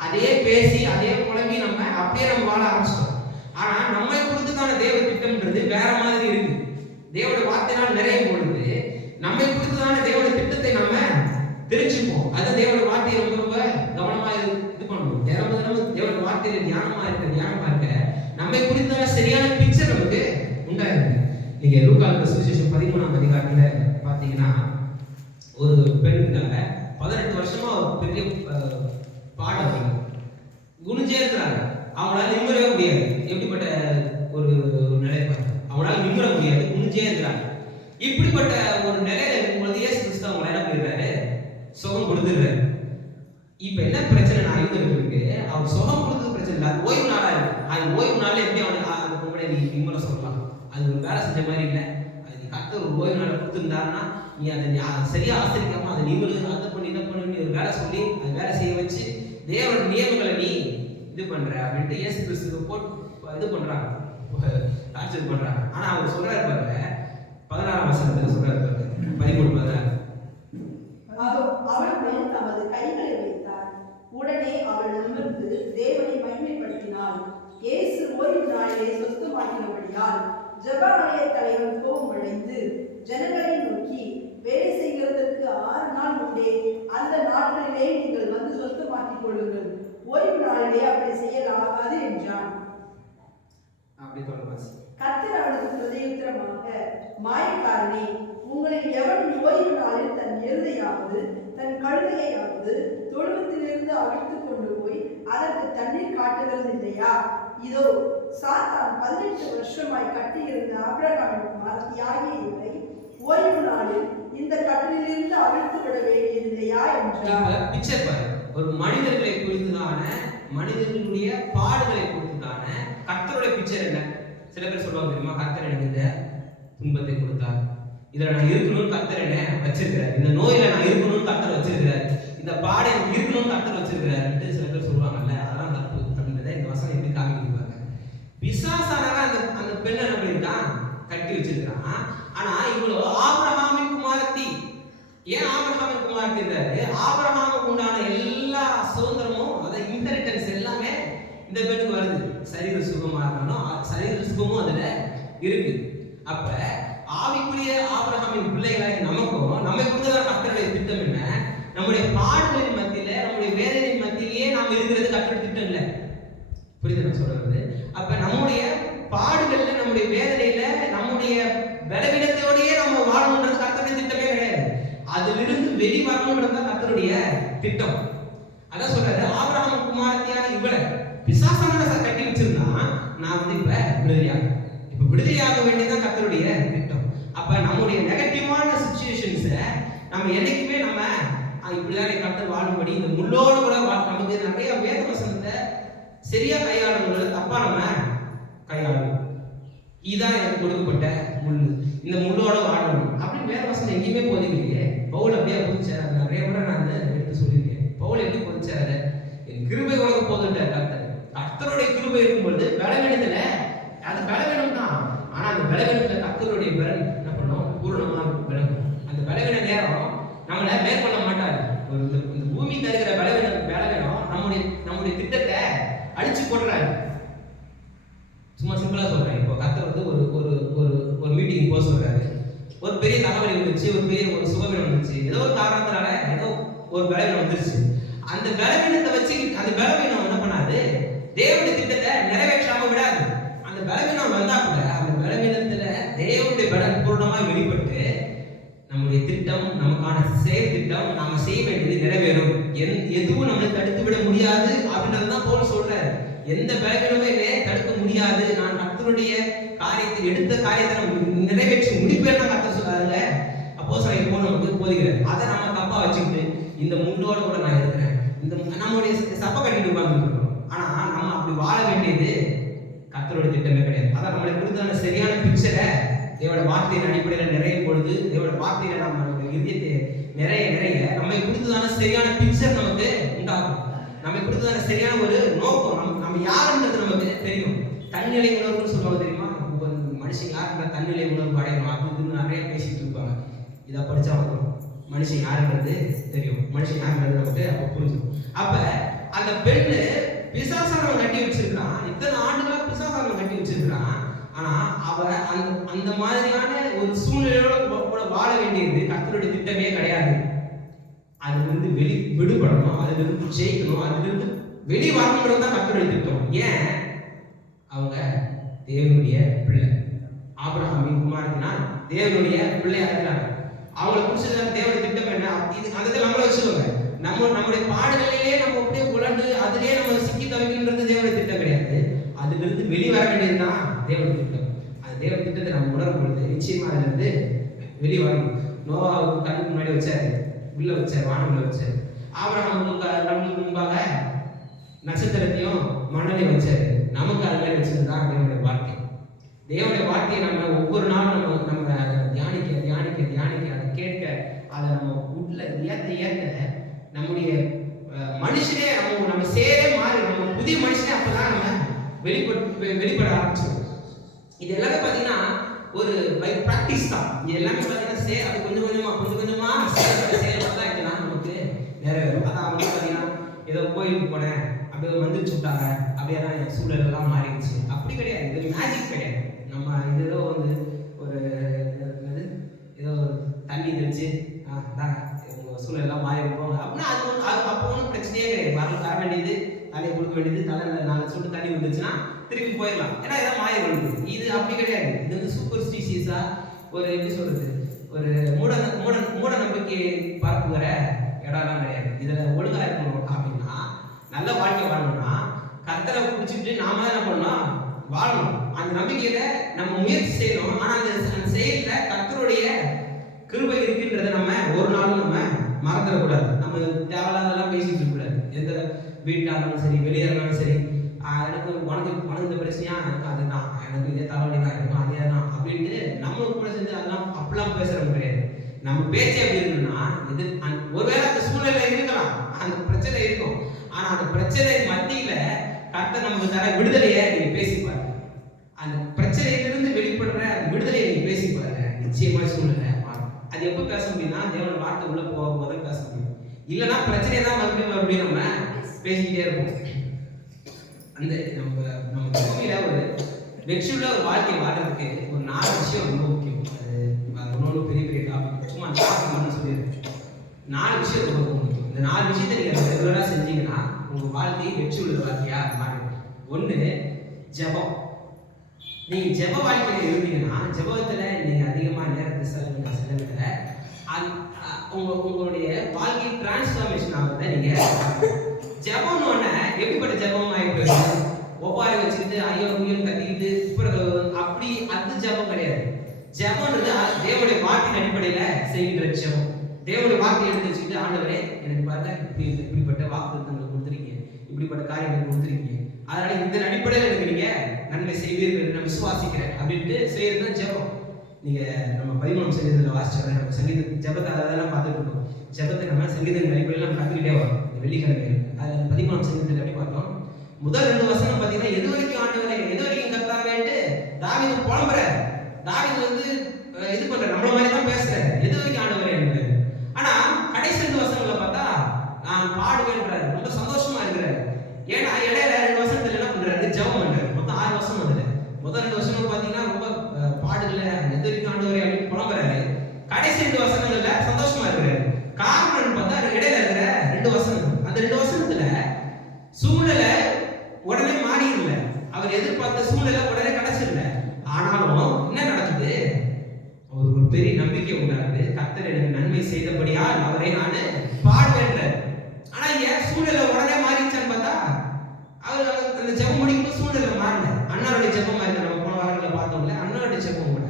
அதே பேசி அதே குழம்பி நம்ம அப்படியே நம்ம வாழ ஆரம்பிச்சிட்டோம். ஆனா நம்மை குறித்துக்கான தேவ திட்டம்ன்றது வேற மாதிரி இருக்கு. தேவனுடைய வார்த்தையினால் நிறைய பொழுது நம்மை குறித்துக்கான தேவனுடைய திட்டத்தை நம்ம தெரிஞ்சுப்போம். அதான் தேவனுடைய வார்த்தையை ரொம்ப ரொம்ப கவனமா இது பண்ணணும். தேவனுடைய வார்த்தையில தியானமா இருக்க நம்மை குறித்தான சரியான பிக்சர் நமக்கு உண்டாயிருக்கு. நீங்க லூக்காஸ் சுவிசேஷம் 13ஆம் அதிகாரத்துல பாத்தீங்கன்னா ஒரு பெண் இருக்காங்க. 18 வருஷமா பெரிய பாடம் குனிஞ்சே இருக்கிறாங்க. அவங்களால நிமிரவே முடியாது. எப்படிப்பட்ட ஒரு நிலை பாருங்க. அவங்களால நிமிர முடியாது, குனிஞ்சே இருக்கிறாங்க. இப்படிப்பட்ட ஒரு நிலையில இருக்கும்போது இயேசு கிறிஸ்து அவங்களை என்ன பண்ணிடுறாரு, சுகம் கொடுத்துடுறாரு. இப்ப என்ன பிரச்சனை யூதர்களுக்கு, அவர் சுகம் கொடுத்தது பிரச்சனை இல்லை, அது ஓய்வு நாளா இருக்கு. அது ஓய்வு நாள்ல எப்படி அவனுக்கு பொம்பளை நீ நிம்மர சொல்லலாம்? அது ஒரு வேலை செஞ்ச மாதிரி இல்லை. அது நீ கத்த ஒரு ஓய்வு நாளை கொடுத்துருந்தாருன்னா நீ அதை சரியா ஆசிரிக்காம அதை நிமிரு அதை பண்ணி இதை பண்ணி ஒரு வேலை சொல்லி அது வேலை செய்ய வச்சு தேவனோட நியமங்களை நீ இது பண்ற அப்படின்ட்டு இயேசு கிறிஸ்துவை போட்டு இது பண்றாங்க, டார்ச்சர் பண்றாங்க. ஆனா அவர் சொல்றாரு பாருங்க, 16ஆம் வசனத்துல சொல்றாரு பாருங்க, 13:16. அவள் மேல் தமது கைகளை வைத்தார். உடனே அவள் நிமிர்ந்து தேவனை மகிமைப்படுத்தினாள். இயேசு ஓய்வு நாளிலே சொஸ்தமாக்கினபடியால் ஜெப ஆலய தலைவர் கோபமடைந்து ஜனங்களை நோக்கி, வேலை செய்கிறதற்கு 6 நாள் முன்னே அந்த நாட்களிலே நீங்கள் வந்து சொஸ்தமாக்கிக் கொள்ளுங்கள், ஓய்வு நாளிலே அப்படி செய்யலாகாது என்றான். கர்த்தர் அவனுக்கு பிரதியுத்தரமாக, மாயக்காரனே, உங்களில் எவன் ஓய்வு நாளில் தன் எருதையாவது தன் கழுதையாவது தொழுவத்திலிருந்து அவிழ்த்து கொண்டு போய் அதற்கு தண்ணீர் காட்டுகிறது இல்லையா? இதோ சாத்தான் 18 வருஷமாய் கட்டியிருந்த ஆபிரகாமின் குமாரத்தியாகிய இவரை ஓய்வு நாளில் இந்த கட்டிலிருந்து அவிழ்த்து விட வேண்டியதில்லையா என்றார். பிக்சர் பாரு, ஒரு மனிதர்களை குறித்ததான மனிதர்களுடைய பாடுகளை குறித்ததான கர்த்தருடைய பிக்சர் என்ன? சில பேர் சொல்லுவாங்க தெரியுமா, கர்த்தர் எனக்கு இந்த துன்பத்தை கொடுத்தார், இதுல நான் இருக்கணும்னு கர்த்தர் என்ன வச்சிருக்கிறார், இந்த நோயில நான் இருக்கணும்னு கர்த்தர் வச்சிருக்கிறார், இந்த பாடை இருக்கணும்னு கர்த்தர் வச்சிருக்கிறார் சில பேர் சொல்லுவாங்கல்ல. அதெல்லாம் தப்பு அப்படின்றத இந்த வசனம் எப்படி காமிக்கிறாங்க. பிசாசானவன் அந்த பெண்ணை என்ன பண்ணிருக்கான், கட்டி வச்சிருக்கான். ஆனா இவ்வளவு ஆபிரகாமின் குமாரத்தி, ஏன் ஆபிரகாமின் குமாரத்தின்றாரு? ஆபிரகாமுக்கு உண்டான எல்லா சுதந்திரமும், அதாவது இன்ஹெரிட்டன்ஸ் எல்லாமே இந்த பெண்ணுக்கு வருது. சரீர சுகமா இருந்தாலும் சரீர சுகமும் அதுல இருக்கு. அப்ப ஆவிக்குரிய ஆபிரகாமின் பிள்ளைகளாக நமக்கும் நம்மை குறித்ததான கர்த்தருடைய திட்டம் என்ன? நம்முடைய பாடுகளின் மத்தியில, நம்முடைய வேதனையின் மத்தியிலேயே நாம் இருக்கிறது கர்த்தருடைய திட்டம் இல்லை. புரியுது நான் சொல்றது? அப்ப நம்முடைய பாடுகள்ல, நம்முடைய வேதனையில, நம்முடைய பலவீனத்தோடையே நம்ம வாழணுன்றது கர்த்தருடைய திட்டமே கிடையாது. அதிலிருந்து வெளி வரணும்ன்றது தான் கர்த்தருடைய திட்டம். அதான் சொல்றாரு, ஆபிரகாம் குமாரத்தியாக இவளை பிசாசான கட்டி வச்சிருந்தா நான் வந்து இப்ப விடுதலையாக வேண்டியதான் கர்த்தருடைய திட்டம். அப்ப நம்முடைய நெகட்டிவான சிச்சுவேஷன்ஸை நம்ம என்னைக்குமே நம்ம இப்படிதான் கர்த்தர் வாழும்படி இந்த முள்ளோடு கூட நமக்கு நிறைய வேத வசனத்தை சரியா கையாளணும், தப்பா நம்ம கையாளணும். இதுதான் எனக்கு கொடுக்கப்பட்ட முள், இந்த முள்ளோட வாழணும் அப்படின்னு வேத வசனம் எங்கேயுமே போதிக்கலையே. பவுல் அப்படியே போதிச்சார். நிறைய முறை நான் எடுத்து சொல்லியிருக்கேன். பவுல் எப்படி போதிச்சாரு? என் கிருபை உலக போதுட்ட கர்த்தர், கர்த்தருடைய கிருபை இருக்கும்பொழுது பலவீனத்துல அது பலவீனம் தான். ஆனா அந்த பலவீனத்துல கர்த்தருடைய பலன் என்ன பண்ணும், பூரணமா விளங்கும். அந்த பலவீன நேரம் நம்மளை மேற்கொள்ள மாட்டாரு. இந்த பூமி தருகிற வந்துருச்சு, ஒரு பெரிய ஒரு சுகவீனம் வந்துருச்சு, ஏதோ ஒரு காரணத்தினால ஏதோ ஒரு பலவீனம் வந்துருச்சு. அந்த பலவீனத்தை வச்சு அந்த பலவீனம் என்ன பண்ணாது, தேவனுடைய திட்டத்தை நிறைவேற்றாம விடாது. அந்த பலவீனம் வந்தா கூட அந்த பலவீனத்துல தேவனுடைய பலன் பூர்ணமா வெளிப்பட்டு நம்முடைய திட்டம், நமக்கான செயல் திட்டம், நாம செய்ய வேண்டியது நிறைவேறும். எதுவும் நம்மளை தடுத்து விட முடியாது அப்படின்றதுதான் பவுல் சொல்றாரு. எந்த பலவீனமே தடுக்க முடியாது. நான் கர்த்தருடைய காரியத்தை எடுத்த காரியத்தை நம்ம நிறைவேற்றி முடிப்பேன் கர்த்தர் சொல்றாருங்க. அப்போஸ்தலன் பவுல் நமக்கு போதிக்கிறார். அதை நம்ம தப்பா வச்சுக்கிட்டு இந்த முன்னோட கூட நான் இருக்கிறேன், இந்த நம்முடைய சப்ப கட்டிட்டு உட்கார்ந்துருக்கோம். ஆனா நம்ம அப்படி வாழ வேண்டியது கர்த்தருடைய திட்டமே கிடையாது. அதான் நம்மளை குறித்தான சரியான பிக்சரை தேவட வார்த்தையின் அடிப்படையில் நிறையும் பொழுது, தேவட வார்த்தையில நம்ம இதயத்தை நிறைய நம்மை குறித்ததான சரியான பிக்சர் நமக்கு உண்டாகும். நம்மை குறித்ததான சரியான ஒரு நோக்கம், நம்ம யாருன்றது நமக்கு தெரியும். தன்னிலை உணர்வுன்னு சொல்லுவாங்க தெரியுமா? மனுஷன் யாருன்ற தன்னிலை உணர்வு அடையணும் அப்படின்னு நிறைய பேசிட்டு இருப்பாங்க. இதை படிச்சா வந்துடும் மனுஷன் யாருன்றது தெரியும், மனுஷன் யாருன்றது நமக்கு அப்ப புரிஞ்சிடும். அப்ப அந்த பெண்ணு பிசாசாரம் கட்டி வச்சிருக்கான், இத்தனை ஆண்டுகளா பிசாசாரம் கட்டி வச்சிருக்கான். ஆனா அவ அந்த மாதிரியான ஒரு சூழ்நிலையோட கூட வாழ வேண்டியது கர்த்தருடைய திட்டமே கிடையாது. அதுல இருந்து விடுபடணும், அதுல இருந்து ஜெயிக்கணும், அதுல இருந்து வெளி வரணும்ன்றது தான் கர்த்தருடைய திட்டம். ஏன்? அவங்க தேவனுடைய பிள்ளை, ஆபிரகாமின் குமாரத்தினா தேவனுடைய பிள்ளையா இருக்கிறாங்க. அவங்களை குறிச்சது தேவனுடைய திட்டம் என்ன? இது அந்த நம்மள வச்சுக்கோங்க. நம்முடைய பாடுகளிலேயே நம்ம அப்படியே உழண்டு அதிலேயே நம்ம சிக்கி தவிக்கின்றது தேவனுடைய திட்டம் கிடையாது. அதுல இருந்து வெளிவர வேண்டியதுதான் தேவனுடைய திட்டம். அந்த தேவ திட்டத்தை நம்ம உணரும் பொழுது நிச்சயமா அதுல இருந்து வெளிவரணும். நோவாவுக்கு கண்ணுக்கு முன்னாடி வச்சாரு, உள்ள வச்சாரு, வானம்ல வச்சாரு. ஆபிரகாமுக்கு நம்மளுக்கு முன்பாக நட்சத்திரத்தையும் மணலையும் வச்சாரு. நமக்கு அது மாதிரி வச்சதுதான் தேவனுடைய வார்த்தை. தேவனுடைய வார்த்தையை நம்ம ஒவ்வொரு நாளும் நம்ம தியானிக்க அதை கேட்க, அதை நம்ம உள்ள ஏத்த நம்முடைய மனுஷனே நம்ம சேரே மாறி நம்ம புதிய மனுஷனே அப்பதான் நம்ம வெளிப்பட ஆரம்பிச்சோம். இது எல்லாமே பாத்தீங்கன்னா ஒரு பை பிராக்டிஸ் தான். இது எல்லாமே பாத்தீங்கன்னா அது கொஞ்சம் கொஞ்சமா செயல்பட்டா இதெல்லாம் நமக்கு நிறைவேறும். அதான் அவங்க பாத்தீங்கன்னா ஏதோ கோயிலுக்கு போனேன், அப்படியே வந்துருச்சு விட்டாங்க, அப்படியே தான் சூழல் எல்லாம் மாறிடுச்சு. அப்படி கிடையாது, இது மேஜிக் கிடையாது. நம்ம இது ஏதோ வந்து ஒரு ஏதோ தண்ணி தெளிச்சு உங்க சூழல் எல்லாம் மாறி இருப்போம் அப்படின்னா அது அப்போ ஒன்றும் பிரச்சனையே கிடையாது. வர வேண்டியது, தலையை கொடுக்க வேண்டியது, தலை 4 சொட்டு தண்ணி வந்துச்சுன்னா திருப்பி போயிடலாம். ஏன்னா இதான் மாறி வருது. இது அப்படி கிடையாது. இது வந்து சூப்பர் ஸ்பீசியஸா ஒரு எப்படி சொல்றது, ஒரு மூட நம்பிக்கை பரப்புகிற இடம்லாம் கிடையாது. இதுல ஒழுங்கா இருக்கணும் அப்படின்னா, நல்ல வாழ்க்கை வாழணும்னா கர்த்தரை பிடிச்சிட்டு நாம என்ன பண்ணணும், வாழணும். அந்த நம்பிக்கையில நம்ம முயற்சி செய்யணும். ஆனா அந்த செயல்ல கர்த்தருடைய கிருபை இருக்கின்றத நம்ம ஒரு நாளும் நம்ம மறந்துடக்கூடாது. நம்ம தேவையில்லாதெல்லாம் பேசிட்டு இருக்க கூடாது. எந்த வீட்டில் இருந்தாலும் சரி, வெளியே இருந்தாலும் சரி, உனக்கு இந்த பிரச்சனையா, எனக்கு அதுதான், எனக்கு இதே தலைவலி தான், இருக்கும் அதே தான் அப்படின்ட்டு நம்ம கூட செஞ்சு அதெல்லாம் அப்படிலாம் பேசுறது கிடையாது. நம்ம பேச்சு எப்படி இருக்குன்னா, இது ஒருவேளை அந்த சூழ்நிலை இருக்கலாம், அந்த பிரச்சனை இருக்கும். ஆனா அந்த பிரச்சனை மத்தியில கர்த்தர் நமக்கு தர விடுதலையை நீங்க பேசி பாருங்க. அந்த பிரச்சனையிலிருந்து வெளிப்படுற அந்த விடுதலையை நீங்க பேசி பாருங்க. நிச்சயமா சூழ்நிலை மாறும். அது எப்ப பேச முடியும்னா தேவனோட வார்த்தை உள்ள போகும்போது பேச முடியும். இல்லைன்னா பிரச்சனையை தான் மறுபடியும் நம்ம பேசிக்கிட்டே இருப்போம். அந்த நம்ம பூமியில ஒரு வெற்றியுள்ள ஒரு வாழ்க்கை வாழ்றதுக்கு ஒரு 4 விஷயம் ரொம்ப முக்கியம். அது ஒன்னொன்று பெரிய டாபிக், சும்மா டாபிக் சொல்லிடுறேன். 4 விஷயம் ரொம்ப முக்கியம். இந்த 4 விஷயத்தை நீங்க ரெகுலரா செஞ்சீங்கன்னா உங்க வாழ்க்கை வெற்றி உள்ள வாழ்க்கையா மாறிடும். 1 ஜெபம். நீங்க ஜெப வாழ்க்கையில இருந்தீங்கன்னா, ஜெபத்துல நீங்க அதிகமா நேரத்தை செலவிட உங்களுடைய வாழ்க்கை டிரான்ஸ்ஃபார்மேஷன் ஆகுறத நீங்க ஜெபம்னு ஒண்ணு எப்படிப்பட்ட ஜெபம் ஆயிடுது, ஒப்பாரி வச்சுக்கிட்டு ஐயோ ஐயோன்னு கத்திக்கிட்டு அப்படி அது ஜெபம் கிடையாது. ஜெபம்ன்றது தேவனுடைய வார்த்தையின் அடிப்படையில செய்கின்ற ஜெபம். தேவனுடைய வார்த்தையை எடுத்து வச்சுக்கிட்டு, ஆண்டவரே எனக்கு பாருங்க இப்படிப்பட்ட வாக்குத்தத்தங்களை கொடுத்துருக்கீங்க, இப்படிப்பட்ட காரியங்களை கொடுத்துருக்கீங்க, அதனால இந்த அடிப்படையில் எனக்கு நீங்க நன்மை செய்வீர்கள் நான் விசுவாசிக்கிறேன் அப்படின்ட்டு செய்யறது தான் ஜெபம். நீங்க நம்ம 13 சங்கீதத்துல வாசிச்சோம், நம்ம சங்கீத ஜெபத்தை அதெல்லாம் பார்த்துட்டு இருக்கோம். ஜெபத்தை நம்ம சங்கீதத்தின் அடிப்படையில் நம்ம கற்றுக்கிட்டே வரோம். இந்த வெள்ளிக்கிழமை அதில் 13 சங்கீதத்தில் எப்படி பார்த்தோம், முதல் 2 வசனம் பார்த்தீங்கன்னா எது வரைக்கும் ஆண்டவரே, எது வரைக்கும் கர்த்தாவேன்ட்டு தாவீது புலம்புறாரு. தாவீது வந்து இது பண்ற நம்மள மாதிரி தான் பேசுறாரு, எது வரைக்கும் ஆண்டவரே என்பது. ஆனா கடைசி 2 வசனங்களை பார்த்தா நான் பாடுவேன்றாரு, ரொம்ப சந்தோஷமா இருக்கிறாரு. ஏன்னா இடையில 2 வசனத்துல என்ன பண்றாரு, ஜெபம் பண்றாரு. மொத்தம் 6 வசனம் அதுல. முதல் 2 வசனம் பார்த்தீங்கன்னா ரொம்ப பாடுகள்ல எது வரைக்கும் ஆண்டவரே அப்படின்னு புலம்புறாரு. கடைசி கடைசி 2 வசனங்கள்ல சந்தோஷமா இருக்கிறாரு. காரணம்னு பார்த்தா இடையில இருக்கிற 2 வசனம், அந்த 2 வசனத்துல சூழ்நிலை உடனே மாறி இல்ல, அவர் எதிர்பார்த்த சூழ்நிலை உடனே கிடைச்சிடல. ஆனாலும் என்ன நடக்குது, அவர் ஒரு பெரிய நம்பிக்கை உண்டாகுது. கர்த்தர் எனக்கு நன்மை செய்தபடியால் அவரை நான் பாடுவேன்றார். ஆனா ஏன் சூழ்நிலை உடனே மாறிச்சான்னு பார்த்தா அவர் அந்த ஜெபம் முடிக்கும்போது சூழ்நிலை மாறல. அண்ணாருடைய ஜெபம் மாதிரி நம்ம போன வாரங்களில் பார்த்தோம்ல, அண்ணாருடைய ஜெபம் கூட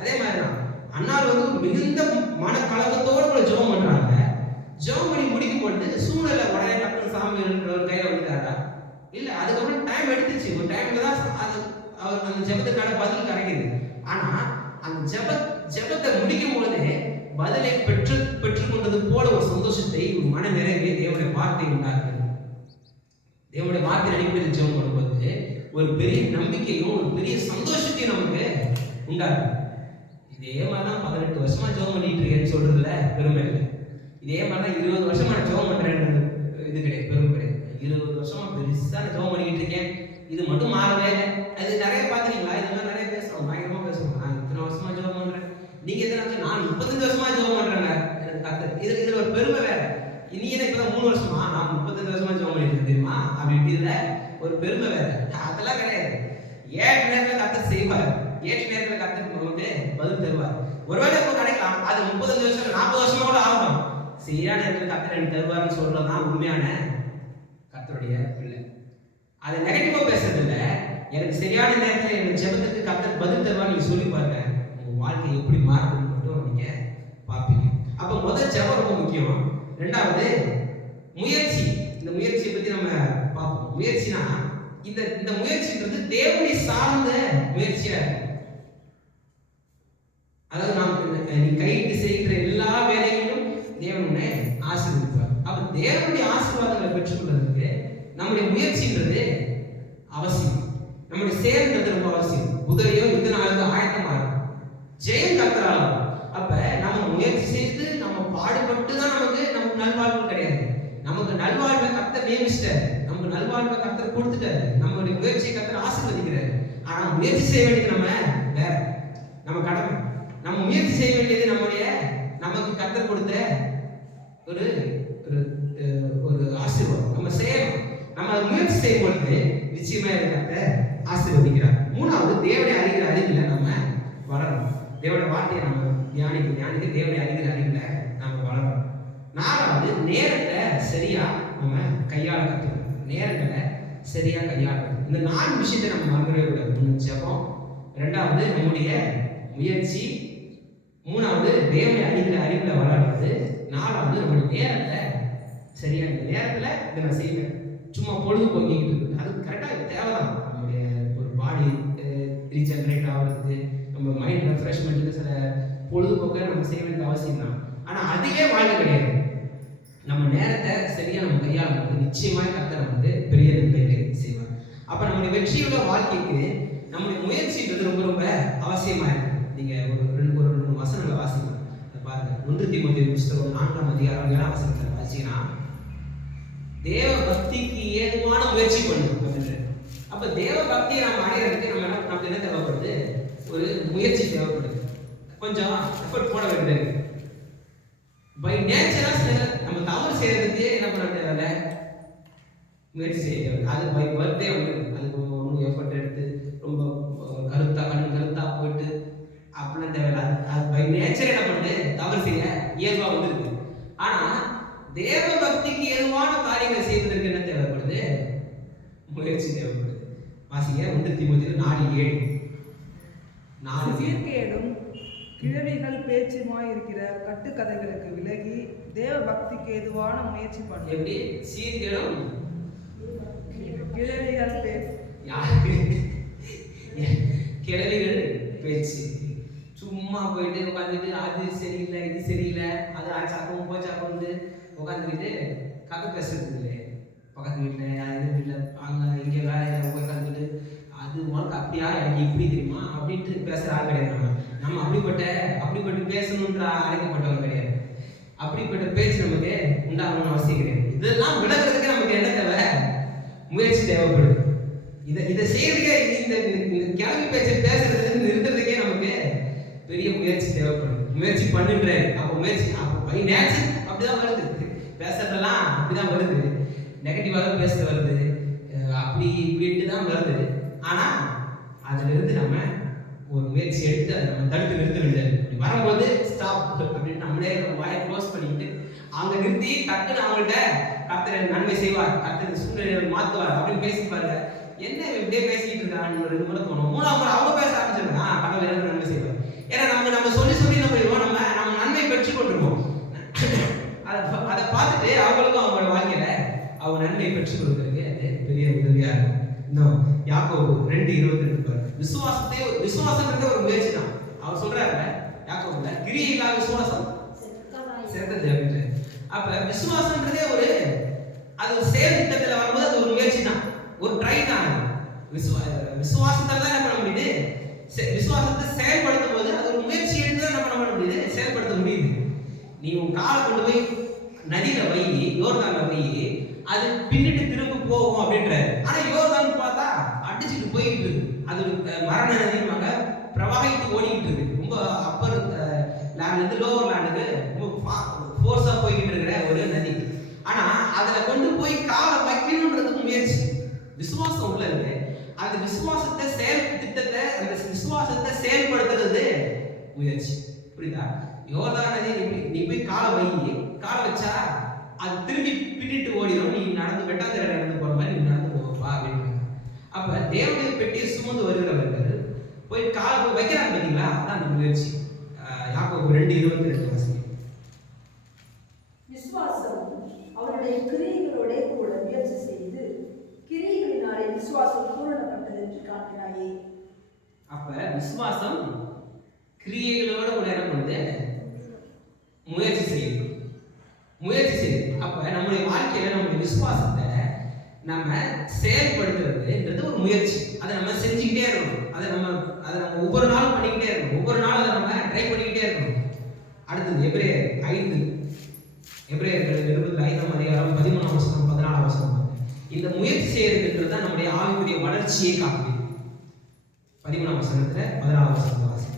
அதே மாதிரி தான். அண்ணார் மிகுந்த மன கலக்கத்தோடு கூட ஜெபம் பண்றாங்க. ஜெபம் பண்ணி முடிக்கும் பொழுது சூழ்நிலை உடனே டக்குனு சாமி ஒரு கையில வந்துட்டாரா இல்ல, அதுக்கப்புறம் டைம் எடுத்துச்சு. ஒரு டைம்ல தான் அவர் அந்த ஜெபத்துக்கான பதில் கிடைக்குது. ஆனா அந்த ஜெபத்தை முடிக்கும் பொழுதே பதிலை பெற்றுக்கொண்டது போல ஒரு சந்தோஷத்தை, ஒரு மன நிறைவை தேவனுடைய வார்த்தை உண்டாக்குது. தேவனுடைய வார்த்தை அடிப்படையில் ஜெபம் பண்ணும்போது ஒரு பெரிய நம்பிக்கையும் ஒரு பெரிய சந்தோஷத்தையும் நமக்கு உண்டாகுது. இதே மாதிரி தான் 18 வருஷமா ஜெபம் பண்ணிட்டு இருக்கேன்னு சொல்றதுல பெருமை இல்லை. இதே மாதிரி தான் 20 வருஷமா நான் ஜெபம் பண்றேன்னு இது கிடையாது, பெருமை கிடையாது. 20 வருஷமா பெருசா நான் ஜெபம் பண்ணிட்டு இருக்கேன், இது மட்டும் மாறவே இல்லை. அது நிறைய பாத்தீங்களா, இது மாதிரி நிறைய பேசுறோம், பயங்கரமா பேசுவோம். நான் இத்தனை வருஷமா ஜெபம் பண்றேன், நீங்க எத்தனை, நான் 35 வருஷமா ஜெபம் பண்றேங்க. இதுல ஒரு பெருமை வேற. நீ என்ன இப்பதான் 3 வருஷமா, நான் 35 வருஷமா ஜெபம் பண்ணிட்டு தெரியுமா அப்படின்னு இதுல ஒரு பெருமை வேற. அதெல்லாம் கிடையாது. ஏற்ற நேரத்துல கர்த்தர் செய்வார், ஏற்ற நேரத்துல கர்த்தர் நமக்கு பதில் தருவார். ஒருவேளை இப்போ கிடைக்கலாம், அது 35 வருஷம் 40 வருஷமா கூட ஆகும். சரியான நேரத்துல கர்த்தர் எனக்கு தருவார்னு சொல்றதுதான் உண்மையான கர்த்தருடைய பிள்ளை. அதை நெகட்டிவா பேசுறது இல்ல. எனக்கு சரியான நேரத்துல எனக்கு ஜெபத்துக்கு கர்த்தர் பதில் தருவார் நீங்க சொல்லி பாருங்க, உங்க வாழ்க்கை எப்படி மாறுதுன்னு மட்டும் நீங்க பார்ப்பீங்க. அப்ப முதல் ஜெபம் ரொம்ப முக்கியம். ரெண்டாவது முயற்சி. இந்த முயற்சியை பத்தி நம்ம பார்ப்போம். முயற்சினா இந்த முயற்சின்றது தேவனை சார்ந்த முயற்சியா இருக்கும். அதாவது நீ கையிட்டு செய்கிற எல்லா வேலைகளிலும் தேவனுடைய ஆசீர்வதிப்பார். அப்ப தேவனுடைய ஆசீர்வாதங்களை பெற்றுக்கொள்வதற்கு நம்முடைய முயற்சின்றது அவசியம். நம்முடைய செயல்ன்றது ரொம்ப அவசியம். குதிரையோ யுத்த நாளுக்கு ஆயத்தமா இருக்கும், ஜெயம் கர்த்தரால். அப்ப நம்ம முயற்சி செய்து நம்ம பாடுபட்டு தான் நமக்கு நல்வாழ்வு கிடையாது. நமக்கு நல்வாழ்வை கர்த்தர் நியமிச்சிட்டாரு, நமக்கு நல்வாழ்வை கர்த்தர் கொடுத்துட்டாரு, நம்மளுடைய முயற்சியை கர்த்தர் ஆசீர்வதிக்கிறாரு. ஆனா முயற்சி செய்ய வேண்டியது நம்ம வேற, நம்ம கடமை. நம்ம முயற்சி செய்ய வேண்டியது நமக்கு கர்த்தர் கொடுத்த ஒரு ஒரு ஆசீர்வாதம். நம்ம செய்யணும். நம்ம முயற்சி செய்யும் பொழுது நிச்சயமா கர்த்தர் ஆசீர்வதிக்கிறார். மூணாவது, தேவனை அறிகிற அறிவில் நம்ம வளரணும். தேவனுடைய வார்த்தையை நம்ம தியானிக்க தேவனை அறிகிற அறிவில் நம்ம வளரணும். நாலாவது, நேரத்தை சரியா நம்ம கையாள கற்றுக்கணும். நேரங்களை சரியா கையாளணும். இந்த 4 விஷயத்தை நம்ம மறந்துடவே கூடாது. ஒன்று ஜெபம், ரெண்டாவது நம்முடைய முயற்சி, மூணாவது தேவனை அறிகிற அறிவில் வளர்றது, நாலாவது நம்முடைய நேரத்தை சரியா. இந்த நேரத்துல இதை நான் செய்வேன், சும்மா பொழுதுபோக்கிட்டு இருக்கு, அது கரெக்டாக தேவைதான். நம்முடைய ஒரு பாடி ரீஜெனரேட் ஆகிறதுக்கு, நம்ம மைண்ட் ரெஃப்ரெஷ்மெண்ட்டுக்கு சில பொழுதுபோக்க நம்ம செய்ய வேண்டிய அவசியம் தான். ஆனால் அதுவே வாழ்க்கை கிடையாது. நம்ம நேரத்தை சரியா நம்ம கையாளும் நிச்சயமாக கர்த்தர் பெரிய நன்மைகளை செய்வார். அப்ப நம்முடைய வெற்றியுள்ள வாழ்க்கைக்கு நம்முடைய முயற்சின்றது ரொம்ப ரொம்ப அவசியமா இருக்கு. நீங்க ஒரு 2 வசனங்களை வாசிக்கலாம். பாருங்க, 1 தீமோத்தேயு புத்தகம் 4ஆம் அதிகாரம் 7ஆம் வசனத்தை வாசிச்சீங்கன்னா, தேவ பக்திக்கு ஏதுவான முயற்சி பண்ணணும். அப்ப தேவ பக்தியை நம்ம அடையிறதுக்கு நமக்கு என்ன தேவைப்படுது? ஒரு முயற்சி தேவைப்படுது. கொஞ்சம் எஃபர்ட் போட வேண்டியது. பை நேச்சரா நம்ம தவறு செய்யறதுக்கு என்ன பண்ண தேவை? முயற்சி செய்ய தேவை. அது பை பர்த்டே அதுக்கு ஒன்றும் எஃபர்ட் எடுத்து ரொம்ப கருத்தா போயிட்டு அப்படிலாம் தேவையில்லை. அது பை நேச்சர் என்ன பண்ணுது? தவறு செய்ய இயல்பா வந்துருக்கு. ஆனா தேவ பக்திக்கு ஏதுவான காரியங்களை செய்வதற்கு என்ன தேவைப்படுது? முயற்சி தேவைப்படுது. வாசிங்க 1 தீமோத்தேயு 4:7. சீர்கேடும் கிழவிகள் பேச்சுமாய் இருக்கிற கட்டுக்கதைகளுக்கு விலகி தேவ பக்திக்கு ஏதுவான முயற்சி பண்ணு. எப்படி சீர்கேடும் கிழவிகள் பேச்சு, கிழவிகள் பேச்சு, சும்மா போயிட்டு உட்காந்துட்டு அது சரியில்லை இது சரியில்லை அது ஆச்சாக்கம் போச்சாக்கம்னு உட்காந்துக்கிட்டு கதை பேசுறது இல்லை. பக்கத்து வீட்டில் எதிர் வீட்டில் அங்கே இங்கே வேலையில் உட்காந்துக்கிட்டு அது உனக்கு அப்படியா எனக்கு இப்படி தெரியுமா அப்படின்ட்டு பேசுகிற ஆள் கிடையாது. நம்ம அப்படிப்பட்டு பேசணுன்ற அழைக்கப்பட்டவங்க கிடையாது. அப்படிப்பட்ட பேச்சு நமக்கு உண்டாகணும்னு அவசியம் கிடையாது. இதெல்லாம் விளக்குறதுக்கு நமக்கு என்ன தேவை? முயற்சி தேவைப்படுது. இதை செய்யறதுக்கே இந்த கிளம்பி பேச்சை பேசுறதுல நிறுத்துறதுக்கே நமக்கு பெரிய முயற்சி தேவைப்படுது. முயற்சி பண்ணுன்றாரு. அப்போ முயற்சி அப்போ பை நேச்சர் அப்படிதான் வருது. பேசுறதெல்லாம் அப்படிதான் வருது. நெகட்டிவாக பேச வருது. அப்படி இப்படின்ட்டு தான் வருது. ஆனா அதுல இருந்து நம்ம ஒரு முயற்சி எடுத்து அதை நம்ம தடுத்து நிறுத்த வேண்டியது. வரும்போது ஸ்டாப் அப்படின்னு நம்மளே வாயை க்ளோஸ் பண்ணிட்டு அவங்க நிறுத்தி டக்குன்னு அவங்கள்ட்ட கர்த்தர் நன்மை செய்வார், கர்த்தர் சூழ்நிலையை மாற்றுவார் அப்படின்னு பேசி பாருங்க. என்ன இப்படியே பேசிக்கிட்டு இருக்கான்னு ஒரு 2 முறை தோணும். 3ஆவது முறை அவங்க பேச ஆரம்பிச்சிருக்கா கடவுள் எனக்கு நன்மை செய்வார். ஏன்னா நம்ம சொல்லி என்ன போயிடுவோம், நம்ம நன்மை பெற்று கொண்டிருக்கோம். அதை பார்த்துட்டு அவங்களுக்கும் அவங்களோட வாழ்க்கையில அவங்க நன்மை பெற்றுக் கொடுக்கறதுக்கு அது பெரிய உதவியா இருக்கும். இன்னும் யாக்கோபு 2:22 பாருங்க. விசுவாசம்ன்றது ஒரு முயற்சி தான். அவர் சொல்றாருல யாக்கோபுல கிரியை இல்லாத விசுவாசம் செத்தது அப்படின்ட்டு. அப்ப விசுவாசம்ன்றதே அது ஒரு செயல் திட்டத்துல வரும்போது அது ஒரு முயற்சி தான், ஒரு ட்ரை தான். விசுவாசத்தால தான் என்ன பண்ண முடியுது, விசுவாசத்தை செயல்படுத்தும் போது அது ஒரு முயற்சி எடுத்து தான் நம்ம பண்ண முடியுது, செயல்படுத்த முடியுது. நீ உன் காலை கொண்டு போய் நதியில வை, யோர்தான்ல வை, அது பின்னிட்டு திரும்ப போகும் அப்படின்றாரு. ஆனா யோர்தான் பார்த்தா அடிச்சுட்டு போயிட்டு இருக்கு. அது மரண நதியுமாக பிரவாகித்து ஓடிக்கிட்டு இருக்கு. ரொம்ப அப்பர் லேண்ட்ல இருந்து லோவர் லேண்டுக்கு ரொம்ப ஃபோர்ஸா போய்கிட்டு இருக்கிற ஒரு நதி. ஆனா அதுல கொண்டு போய் காலை வைக்கணும்ன்றது முயற்சி. விசுவாசம் உள்ள இருக்கு. அந்த விசுவாசத்தை அந்த விசுவாசத்தை செயல்படுத்துறது முயற்சி. புரியுதா? யோர்தான் நதி நீ போய் காலை வச்சா அது திரும்பி பின்னிட்டு ஓடிடும். நீ வெட்டாந்தரை நடந்து போற மாதிரி நீ நடந்து போவா அப்படின்னு. அப்ப தேவனுடைய பெட்டியை சுமந்து வருகிறவர்கள் போய் காலை வைக்கிறாங்க பார்த்தீங்களா, அதான் அந்த முயற்சி. யாக்கோபு 2:22 வாசிங்க. விசுவாசம் அவருடைய கிரியைகளோட கூட முயற்சி செய்து கிரியைகளினாலே விசுவாசம் பூரணப்பட்டது என்று காட்டினாயே. அப்ப விசுவாசம் கிரியைகளோட கூட என்ன பண்ணுது, முயற்சி செய்யுது. அப்ப நம்முடைய வாழ்க்கையில நம்முடைய விசுவாசத்தை நம்ம செயல்படுத்துறதுன்றது ஒரு முயற்சி. அதை நம்ம செஞ்சுக்கிட்டே இருக்கணும். அதை நம்ம ஒவ்வொரு நாளும் பண்ணிக்கிட்டே இருக்கணும். ஒவ்வொரு நாளும் அதை நம்ம ட்ரை பண்ணிக்கிட்டே இருக்கணும். அடுத்தது எபிரேயர் 5:5 அதிகாரம் 13 வசனம் 14 வசனம். இந்த முயற்சி செய்யறதுன்றது தான் நம்முடைய ஆவிக்குரிய வளர்ச்சியை காக்குது. 13 வசனத்துல 14 வசனம் வாசி.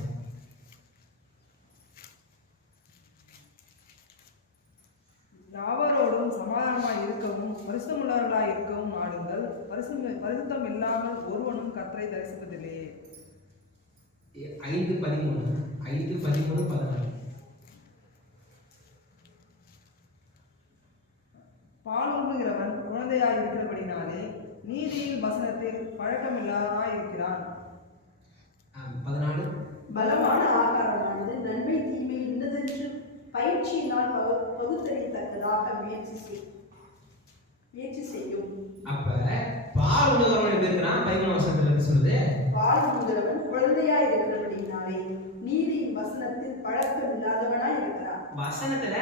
யாவரோடும் சமாதானமாய் இருக்கவும் பரிசுத்தமுள்ளவர்களாய் இருக்கவும் நாடுங்கள். பரிசுத்தம் இல்லாமல் ஒருவனும் கர்த்தரை தரிசிப்பதில்லையே. 5:13 பால் உண்ணுகிறவன் குழந்தையாய் இருக்கிறபடினாலே நீதியின் வசனத்தில் பழக்கமில்லாதவனாய் இருக்கிறான். 14 பலமான ஆகாரமானது நன்மை தீமை இன்னதென்று பயிற்சியினால் பகுத்தறியத்தக்கதாக முயற்சி செய்யும். அப்ப பால் உண்ணுகிறவன் எப்படி இருக்கிறான்? 13 வசனத்துல சொல்லுது, பால் உண்ணுகிறவன் குழந்தையாய் இருக்கிறபடினாலே நீதியின் வசனத்தில் பழக்கம் இல்லாதவனாய் இருக்கிறான். வசனத்துல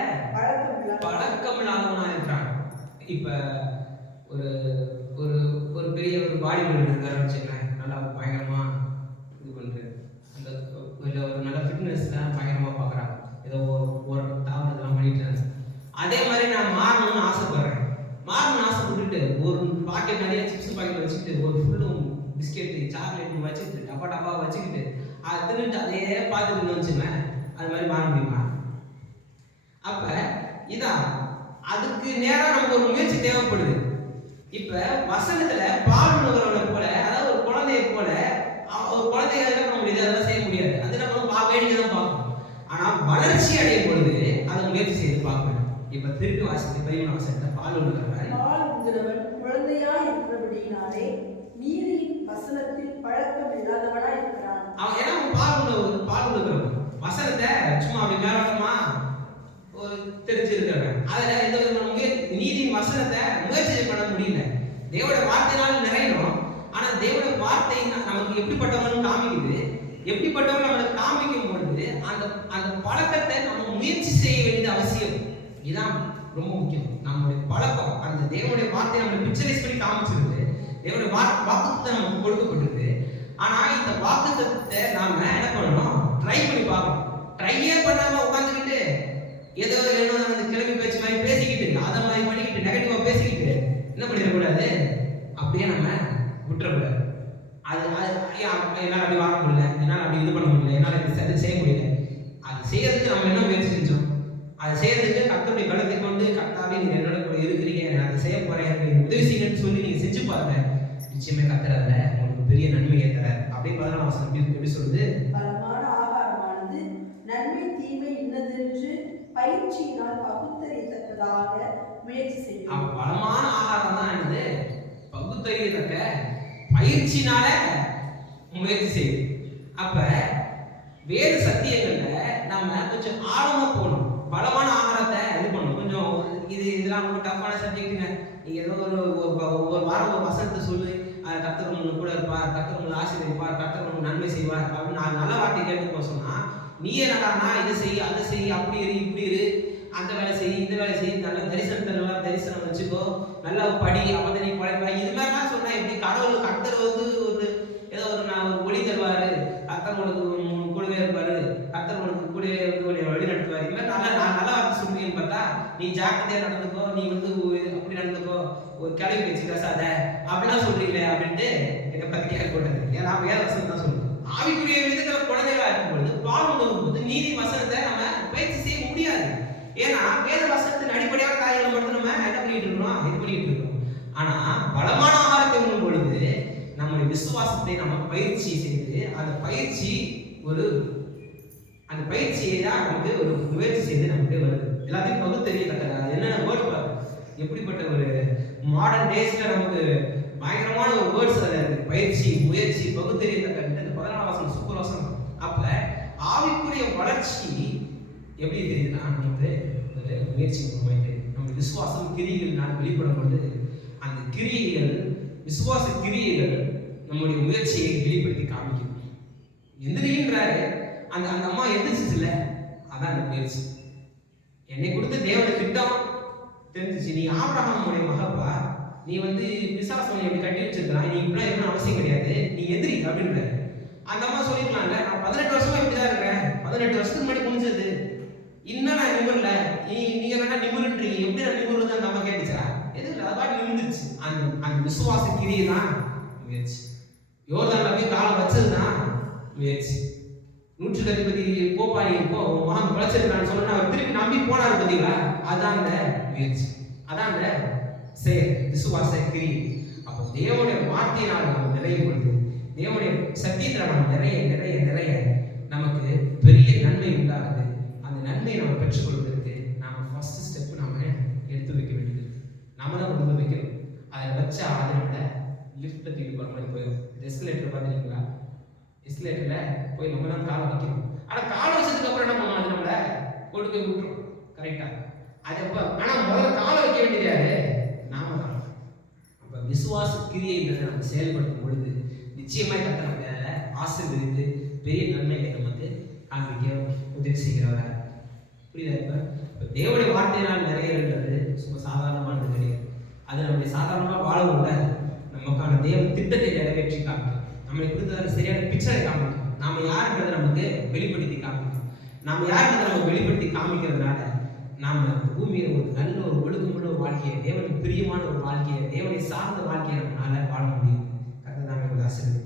பழக்கம் இல்லாதவனா இருக்கிறான். இப்ப ஒரு பெரிய ஒரு பாடி பில்டர் இருக்காருன்னு வச்சுக்கேன். நல்லா பயங்கரமா இது பண்றது, அந்த இல்ல ஒரு நல்ல ஃபிட்னஸ்ல பயங்கரமா பாக்குறாங்க, ஏதோ ஒரு தாவரத்தெல்லாம் பண்ணிட்டு. அதே மாதிரி நான் மாறணும்னு ஆசைப்பட்டுட்டு ஒரு பாக்கெட் நிறைய சிப்ஸ் பாக்கெட் வச்சுக்கிட்டு ஒரு ஃபுல்லும் பிஸ்கெட் சாக்லேட் வச்சுக்கிட்டு டப்பா வச்சுக்கிட்டு அதை தின்னுட்டு அதையே பார்த்துட்டு வச்சுக்கேன். அது மாதிரி மாற முடியுமா? அப்ப இதான் அதுக்கு நேரா நமக்கு ஒரு முயற்சி தேவைப்படுது. இப்ப வசனத்துல பால் உண்ணுகிறவனை போல, அதாவது ஒரு குழந்தையை போல, ஒரு குழந்தைய என்ன பண்ண முடியுது, அதெல்லாம் செய்ய முடியாது. அது நம்ம வேடிக்கை தான் பார்க்கணும். ஆனா வளர்ச்சி அடையும் பொழுது அதை முயற்சி செய்து பார்க்கணும். இப்ப திருப்பி வாசித்து 13 வசனத்துல பால் உண்ணுகிறவன் குழந்தையாய் இருக்கிறபடினாலே நீதியின் வசனத்தில் பழக்கம் இல்லாதவனாய் இருக்கிறான். அவன் ஏன்னா பால் உண்ணுகிறவன் வசனத்தை சும்மா அப்படி மேலோட்டமா ஒரு தெரிஞ்சிருக்கிறவன். அதுல எந்த விதமான நீதியின் வசனத்தை முயற்சி பண்ண முடியல. தேவோட வார்த்தையினால நிறையணும். ஆனா தேவோட வார்த்தை நமக்கு எப்படிப்பட்டவன் காமிக்குது, எப்படிப்பட்டவன் நம்மளுக்கு காமிக்கும் பொழுது அந்த பழக்கத்தை நம்ம முயற்சி செய்ய வேண்டியது அவசியம். இதுதான் ரொம்ப முக்கியம். நம்மளுடைய பழக்கம் அந்த தேவனுடைய வார்த்தையை நம்ம பிக்சரைஸ் பண்ணி காமிச்சிருக்கு. தேவனுடைய வாக்குத்தத்தம் நமக்கு கொடுக்கப்பட்டிருக்கு. ஆனா இந்த வாக்குத்தத்தத்தை நாம என்ன பண்ணணும், ட்ரை பண்ணி பார்க்கணும். ட்ரையே பண்ணாம உட்காந்துக்கிட்டு ஏதோ அந்த கிளம்பி பேச்சு மாதிரி பேசிக்கிட்டு அதை மாதிரி பண்ணிக்கிட்டு நெகட்டிவா பேசிக்கிட்டு என்ன பண்ணிடக்கூடாது, அப்படியே நம்ம விட்டுறக்கூடாது. என்னால் அப்படி வாங்க முடியல, என்னால் அப்படி இது பண்ண முடியல, என்னால் இது செய்ய முடியல. அது செய்யறதுக்கு கர்த்தருடைய பலத்தை கொண்டு கர்த்தாவே நீங்க என்னோட கூட இருக்கிறீங்க, நான் அதை செய்ய போறேன், எனக்கு உதவி செய்யுங்கன்னு சொல்லி நீங்க செஞ்சு பாருங்க. நிச்சயமே கர்த்தர் அதுல உங்களுக்கு பெரிய நன்மையை தரார். அப்படியே 14ஆம் வசனம் எப்படி சொல்லுது? பலமான ஆகாரமானது நன்மை தீமை இன்னதென்று பயிற்சியினால் பகுத்தறியத்தக்கதாக முயற்சி செய்யும். பலமான ஆகாரம் தான் என்னது? பகுத்தறியத்தக்க பயிற்சினால முயற்சி செய்யும். அப்ப வேறு சத்தியங்கள்ல நம்ம கொஞ்சம் ஆழமா போகணும். பலமான ஆகாரத்தை இது பண்ணணும். கொஞ்சம் இதெல்லாம் ரொம்ப டஃப்பான சப்ஜெக்ட்டுங்க. நீங்க ஏதோ ஒரு வாரம் ஒரு வசனத்தை சொல்லு, கர்த்தர் உங்களுக்கு கூட இருப்பார், கர்த்தர் உங்களுக்கு ஆசீர்வதிப்பார், கர்த்தர் உங்களுக்கு நன்மை செய்வார் அப்படின்னு நல்ல வார்த்தை கேட்டு போக சொன்னா, நீ என்னடான்னா இதை செய் அதை செய், அப்படி இரு இப்படி இரு, அந்த வேலை செய் இந்த வேலை செய், நல்ல தரிசனத்தை நல்லா தரிசனம் வச்சுக்கோ, நல்லா படி, அப்பதான் நீ படைப்பா, இது மாதிரிலாம் சொன்னா எப்படி? கர்த்தர் வந்து ஒரு ஏதோ ஒரு ஒளி தருவாரு, கர்த்தர் உனக்கு கூடவே இருப்பாரு, கர்த்தர் உனக்கு கூட வழி நடத்துவாரு, இது மாதிரி நல்ல வார்த்தை சொல்றீங்கன்னு பார்த்தா, நீ ஜாக்கிரதையா நடந்துக்கோ, நீ வந்து அப்படி நடந்துக்கோ, ஒரு கிளம்பி வச்சு பேசாத அப்படிலாம் சொல்றீங்களே அப்படின்ட்டு என்னை பத்தி கேட்க கூடாது. ஏன்னா நான் வேற வசனம் தான் சொல்லுவேன். ஆவிக்குரிய விதத்துல குழந்தைகளா இருக்கும்பொழுது பால் உணவும்போது நீதி வசனத்தை நம்ம பயிற்சி செய்ய முடியாது. ஏன்னா வேத வசனத்தின் அடிப்படையான காரியங்களை மட்டும் நம்ம என்ன பண்ணிட்டு இருக்கோம், இது பண்ணிட்டு இருக்கோம். ஆனா பலமான ஆகாரத்தை உண்ணும் பொழுது நம்முடைய விசுவாசத்தை நம்ம பயிற்சி செய்து அந்த பயிற்சியை தான் நமக்கு ஒரு முயற்சி செய்து நமக்கு வருது. எல்லாத்தையும் பகுத்தறியத்தக்கதா என்னென்ன வேர்டு பாரு, எப்படிப்பட்ட ஒரு மாடர்ன் டேஸ்ல நமக்கு பயங்கரமான ஒரு வேர்ட்ஸ் அதில் இருக்கு. பயிற்சி, முயற்சி, பகுத்தறியத்தக்க 14ஆம் வசனம் சூப்பர் வசனம். அப்ப ஆவிக்குரிய வளர்ச்சி எப்படி தெரியுதுன்னா, நமக்கு ஒரு முயற்சி மூலமாயிட்டு நம்ம விசுவாசம் கிரியைகள்னால் வெளிப்படும் பொழுது அந்த கிரியைகள், விசுவாச கிரியைகள் நம்முடைய முயற்சியை வெளிப்படுத்தி காமிக்கும். எந்திரின்றாரு, அந்த அம்மா எந்திரிச்சிச்சுல, அதான் அந்த முயற்சி. என்னை கொடுத்த தேவனுடைய திட்டம் தெரிஞ்சிச்சு. நீ ஆபிரகாமுடைய மகப்பா, நீ வந்து பிசாசம் எப்படி கட்டி வச்சிருக்கிறான், நீ இப்படிலாம் இருக்கணும் அவசியம் கிடையாது, நீ எதிரி அப்படின்ற. அந்த அம்மா சொல்லிக்கலாம்ல, நான் 18 வருஷமா இப்படிதான் இருக்கிறேன், 18 வருஷத்துக்கு முன்னாடி முடிஞ்சது, இன்னும் நான் நிமிரல, நீங்க என்ன நிமிருன்றீங்க, எப்படி நான் நிமிருது அந்த அம்மா கேட்டுச்சா? எதுக்கு அதை பாட்டு நிமிர்ந்துச்சு. அந்த விசுவாச கிரியை தான் முயற்சி. யோர்தான்ல போய் காலை வச்சதுதான் முயற்சி. 110 போப்பாடி மகன் பிழைச்சிருக்கான்னு சொன்னா அவர் திருப்பி நம்பி போனாரு பார்த்தீங்களா, அதான் அந்த முயற்சி, அதான் அந்த செயல், விசுவாச கிரியை. அப்போ தேவனுடைய வார்த்தையினால் நாம் நிறையும் பொழுது, தேவனுடைய சத்தியத்தில் நாம் நிறைய நிறைய நிறைய நமக்கு பெரிய நன்மை உண்டாகுது. அந்த நன்மையை நம்ம பெற்றுக்கொள்வதற்கு நாம ஃபர்ஸ்ட் ஸ்டெப் நாம எடுத்து வைக்க வேண்டியது, நாம தான் கொண்டு வைக்கணும். அதை வச்சா அதனோட லிஃப்ட்ல தூக்கி போற மாதிரி போயிடும். எஸ்கலேட்டர் பார்த்துருக்கீங்களா? எஸ்கலேட்டர்ல போய் நம்ம தான் காலை வைக்கணும். ஆனா காலை வச்சதுக்கு அப்புறம் என்ன பண்ணுவோம், அது நம்மள கொடுக்க விட்டுரும் கரெக்டா. அது ஆனா முதல்ல காலை வைக்க வேண்டியது யாரு? நாம தான். அப்ப விசுவாச கிரியைகளை நம்ம செயல்படுத்தும் பொழுது நிச்சயமா கர்த்தர் நம்ம ஆசீர்வதித்து பெரிய நன்மைகளை நமக்கு காண்பிக்க உதவி செய்கிறவரா. புரியுதா? இப்ப தேவனுடைய வார்த்தையினால் நிறையன்றது சும்மா சாதாரணமானது கிடையாது. அது நம்முடைய சாதாரணமாக வாழ கூடாது. நமக்கான தேவ திட்டத்தை நிறைவேற்றி காமிக்கும். நம்மளை குறித்த சரியான பிக்சரை காமிக்கும். நாம யாருன்றதை நமக்கு வெளிப்படுத்தி காமிக்கும். நாம யாருன்றதை நம்ம வெளிப்படுத்தி காமிக்கிறதுனால நாம பூமியில் ஒரு நல்ல ஒரு ஒழுக்கமுள்ள ஒரு வாழ்க்கையை, தேவனுக்கு பிரியமான ஒரு வாழ்க்கையை, தேவனை சார்ந்த வாழ்க்கையை நம்மளால வாழ முடியும். கர்த்தர் தாமே ஆசீர்வதிப்பார்.